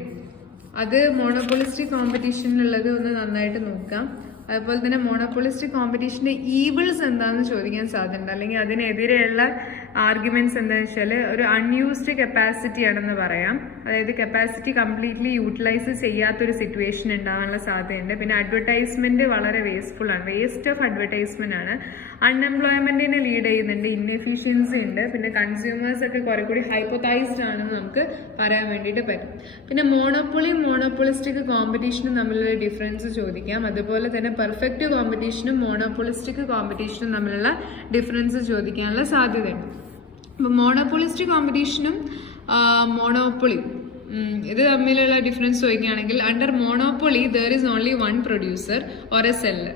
അത് മോണോപോളിസ്റ്റിക് കോമ്പറ്റീഷനിലുള്ളത് ഒന്ന് നന്നായിട്ട് നോക്കാം. അതുപോലെ തന്നെ മോണോപോളിസ്റ്റിക് കോമ്പറ്റീഷൻ്റെ ഈവിൾസ് എന്താണെന്ന് ചോദിക്കാൻ സാധ്യതയുണ്ട്, അല്ലെങ്കിൽ അതിനെതിരെയുള്ള ആർഗ്യുമെന്റ്സ് എന്താണെന്ന് വെച്ചാൽ ഒരു അൺയൂസ്ഡ് കപ്പാസിറ്റി ആണെന്ന് പറയാം. അതായത് കപ്പാസിറ്റി കംപ്ലീറ്റ്ലി യൂട്ടിലൈസ് ചെയ്യാത്തൊരു സിറ്റുവേഷൻ ഉണ്ടാകാനുള്ള സാധ്യതയുണ്ട്. പിന്നെ അഡ്വർടൈസ്മെന്റ് വളരെ വേസ്റ്റ്ഫുൾ ആണ്, വേസ്റ്റ് ഓഫ് അഡ്വർടൈസ്മെന്റ് ആണ്. അൺഎംപ്ലോയ്മെന്റിനെ ലീഡ് ചെയ്യുന്നുണ്ട്, ഇൻഎഫിഷ്യൻസി ഉണ്ട്. പിന്നെ കൺസ്യൂമേഴ്സ് ഒക്കെ കുറെ കൂടി ഹൈപ്പോതൈസ്ഡ് ആണെന്ന് നമുക്ക് പറയാൻ വേണ്ടിയിട്ട് പറ്റും. പിന്നെ മോണോപ്പൊളിയും മോണോപോളിസ്റ്റിക് കോമ്പറ്റീഷനും തമ്മിലുള്ള ഡിഫറൻസ് ചോദിക്കാം. അതുപോലെ തന്നെ പെർഫെക്റ്റ് കോമ്പറ്റീഷനും മോണോപോളിസ്റ്റിക് കോമ്പറ്റീഷനും തമ്മിലുള്ള ഡിഫറൻസ് ചോദിക്കാനുള്ള സാധ്യതയുണ്ട്. അപ്പോൾ മോണോപോളിസ്റ്റിക് കോമ്പറ്റീഷനും മോണോപ്പൊളി ഇത് തമ്മിലുള്ള ഡിഫറൻസ് ചോദിക്കുകയാണെങ്കിൽ under monopoly there is only one producer or a seller.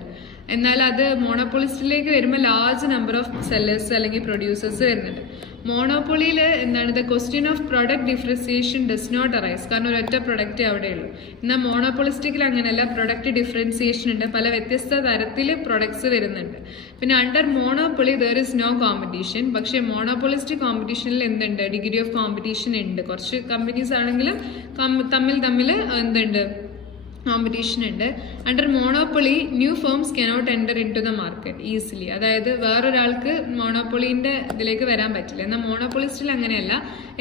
എന്നാൽ അത് മോണോപോളിസ്റ്റിലേക്ക് വരുമ്പോൾ ലാർജ് നമ്പർ ഓഫ് സെല്ലേഴ്സ് അല്ലെങ്കിൽ പ്രൊഡ്യൂസേഴ്സ് വരുന്നുണ്ട്. മോണോപ്പൊളിയിൽ എന്താണ് the question of product differentiation does not arise, കാരണം ഒരൊറ്റ പ്രൊഡക്റ്റേ അവിടെയുള്ളൂ. എന്നാൽ മോണോപ്പൊളിസ്റ്റിക്കിൽ അങ്ങനെയല്ല, പ്രൊഡക്റ്റ് ഡിഫറൻസിയേഷൻ ഉണ്ട്, പല വ്യത്യസ്ത തരത്തിൽ പ്രൊഡക്ട്സ് വരുന്നുണ്ട്. പിന്നെ under monopoly there is no competition. പക്ഷേ മോണോപ്പൊളിസ്റ്റിക് കോമ്പറ്റീഷനിൽ എന്തുണ്ട്, ഡിഗ്രി ഓഫ് കോമ്പറ്റീഷൻ ഉണ്ട്. കുറച്ച് കമ്പനീസ് ആണെങ്കിലും തമ്മിൽ എന്തുണ്ട്, കോമ്പറ്റീഷൻ ഉണ്ട്. Under monopoly new firms cannot enter into the market easily. അതായത് വേറൊരാൾക്ക് മോണോപ്പൊളിന്റെ ഇതിലേക്ക് വരാൻ പറ്റില്ല. എന്നാൽ മോണോപ്പൊളിസ്റ്റിൽ അങ്ങനെയല്ല,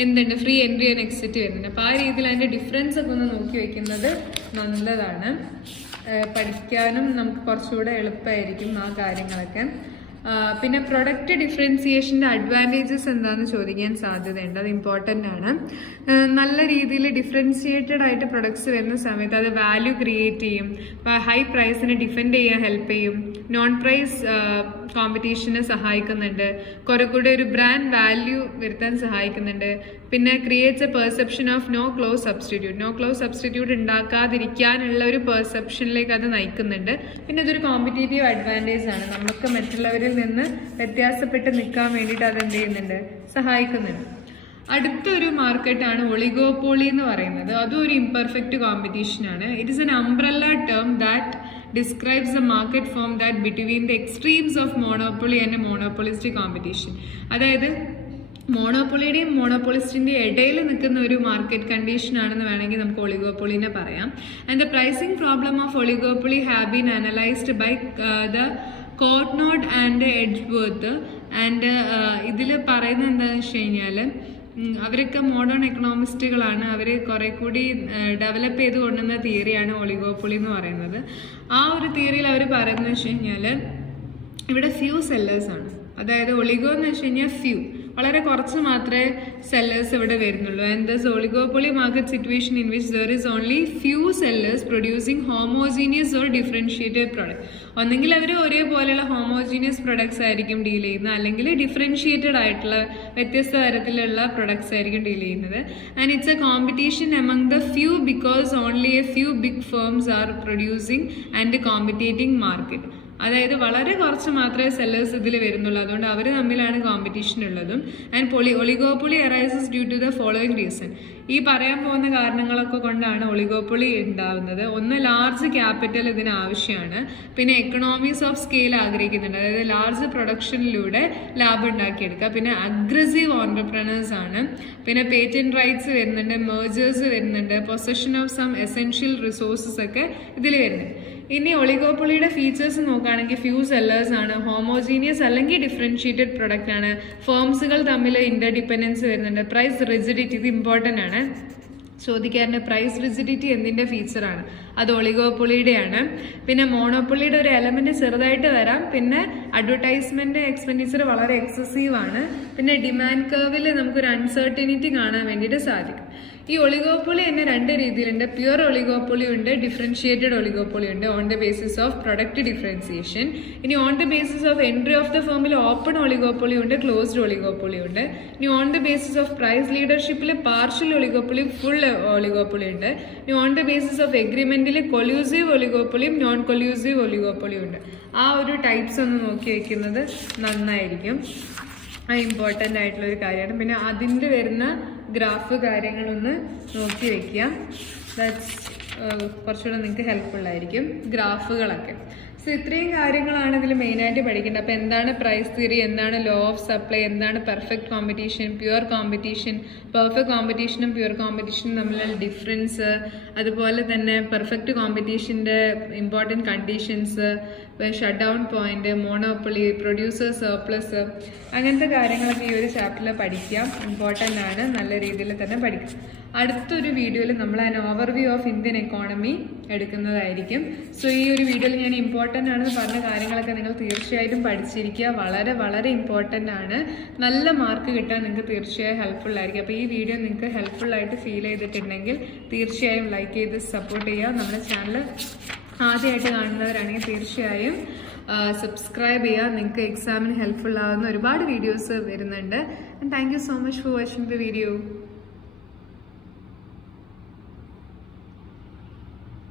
എന്തുണ്ട്, ഫ്രീ എൻട്രി ആൻഡ് എക്സിറ്റ് വരുന്നുണ്ട്. അപ്പോൾ ആ രീതിയിൽ അതിന്റെ ഡിഫറൻസ് ഒക്കെ ഒന്ന് നോക്കി വെക്കുന്നത് നല്ലതാണ്. പഠിക്കാനും നമുക്ക് കുറച്ചുകൂടെ എളുപ്പമായിരിക്കും ആ കാര്യങ്ങളൊക്കെ. പിന്നെ പ്രൊഡക്റ്റ് ഡിഫറൻസിയേഷൻ്റെ അഡ്വാൻറ്റേജസ് എന്താണെന്ന് ചോദിക്കാൻ സാധ്യതയുണ്ട്. അത് ഇമ്പോർട്ടൻ്റ് ആണ്. നല്ല രീതിയിൽ ഡിഫറൻഷിയേറ്റഡ് ആയിട്ട് പ്രൊഡക്ട്സ് വരുന്ന സമയത്ത് അത് വാല്യൂ ക്രിയേറ്റ് ചെയ്യും, ഹൈ പ്രൈസിനെ ഡിഫെൻഡ് ചെയ്യാൻ ഹെൽപ്പ് ചെയ്യും, നോൺ പ്രൈസ് കോമ്പറ്റീഷനെ സഹായിക്കുന്നുണ്ട്, കുറെ കൂടെ ഒരു ബ്രാൻഡ് വാല്യൂ വരുത്താൻ സഹായിക്കുന്നുണ്ട്. പിന്നെ creates a perception of no close substitute ഉണ്ടാക്കാതിരിക്കാനുള്ള ഒരു പെർസെപ്ഷനിലേക്ക് അത് നയിക്കുന്നുണ്ട്. പിന്നെ ഇതൊരു കോമ്പറ്റേറ്റീവ് അഡ്വാൻറ്റേജ് ആണ്. നമുക്ക് മറ്റുള്ളവരിൽ നിന്ന് വ്യത്യാസപ്പെട്ട് നിൽക്കാൻ വേണ്ടിയിട്ട് അത് എന്ത് ചെയ്യുന്നുണ്ട്, സഹായിക്കുന്നുണ്ട്. അടുത്തൊരു മാർക്കറ്റാണ് ഒളിഗോപോളി എന്ന് പറയുന്നത്. അതും ഒരു ഇംപെർഫെക്റ്റ് കോമ്പറ്റീഷൻ ആണ്. It is an umbrella term that describes a market form that between the extremes of monopoly and a monopolistic competition. അതായത് മോണോപ്പൊളിയുടെയും മോണോപ്പൊളിസ്റ്റിന്റെ ഇടയിൽ നിൽക്കുന്ന ഒരു മാർക്കറ്റ് കണ്ടീഷൻ ആണെന്ന് വേണമെങ്കിൽ നമുക്ക് ഒളിഗോപ്പൊളിനെ പറയാം. And the pricing problem of oligopoly have been analysed by the Cournot and Edgeworth. And ഇതിൽ പറയുന്നത് എന്താണെന്ന് വെച്ച് കഴിഞ്ഞാൽ അവരൊക്കെ മോഡേൺ എക്കണോമിസ്റ്റുകളാണ്. അവർ കുറെ കൂടി ഡെവലപ്പ് ചെയ്ത് കൊണ്ടുവന്ന തിയറിയാണ് ഒളിഗോപ്പൊളി എന്ന് പറയുന്നത്. ആ ഒരു തിയറിയിൽ അവർ പറയുന്നത് വെച്ച് കഴിഞ്ഞാൽ ഇവിടെ ഫ്യൂ സെല്ലേഴ്സ് ആണ്. അതായത് ഒളിഗോ എന്ന് വെച്ച് കഴിഞ്ഞാൽ വളരെ കുറച്ച് മാത്രമേ സെല്ലേഴ്സ് ഇവിടെ വരുന്നുള്ളൂ. And thus oligopoly market situation in which there is only few sellers producing homogeneous or differentiated product. ഒന്നെങ്കിൽ അവർ ഒരേപോലെയുള്ള ഹോമോജീനിയസ് പ്രൊഡക്ട്സ് ആയിരിക്കും ഡീൽ ചെയ്യുന്നത്, അല്ലെങ്കിൽ ഡിഫറൻഷിയേറ്റഡ് ആയിട്ടുള്ള വ്യത്യസ്ത തരത്തിലുള്ള പ്രൊഡക്ട്സ് ആയിരിക്കും ഡീൽ ചെയ്യുന്നത്. And it's a competition among the few because only a few big firms are producing and competing market. അതായത് വളരെ കുറച്ച് മാത്രമേ സെല്ലേഴ്സ് ഇതിൽ വരുന്നുള്ളൂ, അതുകൊണ്ട് അവർ തമ്മിലാണ് കോമ്പറ്റീഷൻ ഉള്ളതും. And oligopoly arises due to the following reason. ഈ പറയാൻ പോകുന്ന കാരണങ്ങളൊക്കെ കൊണ്ടാണ് ഒളിഗോപ്പൊളി ഉണ്ടാവുന്നത്. ഒന്ന്, ലാർജ് ക്യാപിറ്റൽ ഇതിന് ആവശ്യമാണ്. പിന്നെ എക്കണോമീസ് ഓഫ് സ്കെയിൽ ആഗ്രഹിക്കുന്നുണ്ട്, അതായത് ലാർജ് പ്രൊഡക്ഷനിലൂടെ ലാഭം ഉണ്ടാക്കിയെടുക്കുക. പിന്നെ അഗ്രസീവ് ഓൺടർപ്രണേഴ്സ് ആണ്. പിന്നെ പേറ്റന്റ് റൈറ്റ്സ് വരുന്നുണ്ട്, മെർജേഴ്സ് വരുന്നുണ്ട്, possession of some essential resources ഒക്കെ ഇതിൽ വരുന്നുണ്ട്. ഇനി ഒളിഗോപ്പൊളിയുടെ ഫീച്ചേഴ്സ് നോക്കുകയാണെങ്കിൽ ഫ്യൂ സെല്ലേഴ്സ് ആണ്, ഹോമോജീനിയസ് അല്ലെങ്കിൽ ഡിഫറൻഷിയേറ്റഡ് പ്രൊഡക്റ്റ് ആണ്, ഫേംസുകൾ തമ്മിൽ ഇന്റർഡിപെൻഡൻസ് വരുന്നുണ്ട്, പ്രൈസ് റിജിഡിറ്റി, ഇത് ഇമ്പോർട്ടൻ്റ് ആണ് ചോദിക്കാറുണ്ട്. പ്രൈസ് റിജിഡിറ്റി എന്തിന്റെ ഫീച്ചറാണ്? അത് ഒളിഗോപ്പൊളിയുടെയാണ്. പിന്നെ മോണോപ്പൊളിയുടെ ഒരു എലമെന്റ് ചെറുതായിട്ട് വരാം. പിന്നെ അഡ്വർടൈസ്മെന്റ് എക്സ്പെൻഡിച്ചർ വളരെ എക്സസീവ് ആണ്. പിന്നെ ഡിമാൻഡ് കർവിൽ നമുക്കൊരു അൺസർട്ടനിറ്റി കാണാൻ വേണ്ടിയിട്ട് സാധിക്കും. ഈ ഒളിഗോപ്പൊളി തന്നെ രണ്ട് രീതിയിലുണ്ട്. പ്യുവർ ഒളിഗോപ്പൊളി ഉണ്ട്, ഡിഫറൻഷിയേറ്റഡ് ഒളിഗോപ്പൊളി ഉണ്ട്, on the basis of product differentiation. ഇനി on the basis of entry of the ഫേമിൽ ഓപ്പൺ ഒളിഗോപ്പൊളി ഉണ്ട്, ക്ലോസ്ഡ് ഒളിഗോപ്പൊളി ഉണ്ട്. ഇനി on the basis of price ലീഡർഷിപ്പിൽ പാർഷ്യൽ ഒളിഗോപ്പൊളി, ഫുൾ ഒളിഗോപ്പൊളി ഉണ്ട്. ഇനി ഓൺ ദ ബേസിസ് ഓഫ് എഗ്രിമെന്റിൽ കൊല്യൂസീവ് ഒളിഗോപ്പൊളിയും നോൺ കൊല്യൂസീവ് ഒളിഗോപ്പൊളിയും ഉണ്ട്. ആ ഒരു ടൈപ്സ് ഒന്ന് നോക്കി വെക്കുന്നത് നന്നായിരിക്കും. ആ ഇമ്പോർട്ടൻ്റ് ആയിട്ടുള്ള ഒരു കാര്യമാണ്. പിന്നെ അതിൻ്റെ വരുന്ന ഗ്രാഫ് കാര്യങ്ങളൊന്ന് നോക്കി വെക്കുക. ദാറ്റ്സ് കുറച്ചുകൂടെ നിങ്ങൾക്ക് ഹെൽപ്ഫുൾ ആയിരിക്കും ഗ്രാഫുകളൊക്കെ. സോ ഇത്രയും കാര്യങ്ങളാണ് ഇതിൽ മെയിനായിട്ട് പഠിക്കേണ്ടത്. അപ്പോൾ എന്താണ് പ്രൈസ് തിയറി, എന്താണ് ലോ ഓഫ് സപ്ലൈ, എന്താണ് perfect competition, pure competition, perfect കോമ്പറ്റീഷനും പ്യുവർ കോമ്പറ്റീഷനും തമ്മിലുള്ള ഡിഫറൻസ്, അതുപോലെ തന്നെ പെർഫെക്റ്റ് കോമ്പറ്റീഷൻ്റെ important conditions, shut down point, monopoly, producer surplus, അങ്ങനത്തെ കാര്യങ്ങളൊക്കെ ഈ ഒരു ചാപ്റ്ററിൽ പഠിക്കാം. ഇമ്പോർട്ടൻ്റ് ആണ്, നല്ല രീതിയിൽ തന്നെ പഠിക്കാം. അടുത്തൊരു വീഡിയോയിൽ നമ്മൾ അതിന് ഓവർവ്യൂ ഓഫ് ഇന്ത്യൻ എക്കോണമി എടുക്കുന്നതായിരിക്കും. സോ ഈ ഒരു വീഡിയോയിൽ ഞാൻ ഇമ്പോർട്ടൻ്റ് ആണെന്ന് പറഞ്ഞ കാര്യങ്ങളൊക്കെ നിങ്ങൾ തീർച്ചയായിട്ടും പഠിച്ചിരിക്കുക. വളരെ വളരെ ഇമ്പോർട്ടൻ്റ് ആണ്. നല്ല മാർക്ക് കിട്ടാൻ നിങ്ങൾക്ക് തീർച്ചയായും ഹെൽപ്ഫുൾ ആയിരിക്കും. അപ്പോൾ ഈ വീഡിയോ നിങ്ങൾക്ക് ഹെൽപ്ഫുൾ ആയിട്ട് ഫീൽ ചെയ്തിട്ടുണ്ടെങ്കിൽ തീർച്ചയായും ലൈക്ക് ചെയ്ത് സപ്പോർട്ട് ചെയ്യുക. നമ്മുടെ ചാനൽ ആദ്യമായിട്ട് കാണുന്നവരാണെങ്കിൽ തീർച്ചയായും സബ്സ്ക്രൈബ് ചെയ്യുക. നിങ്ങൾക്ക് എക്സാമിന് ഹെൽപ്ഫുൾ ആകുന്ന ഒരുപാട് വീഡിയോസ് വരുന്നുണ്ട്. And thank you so much for watching the video.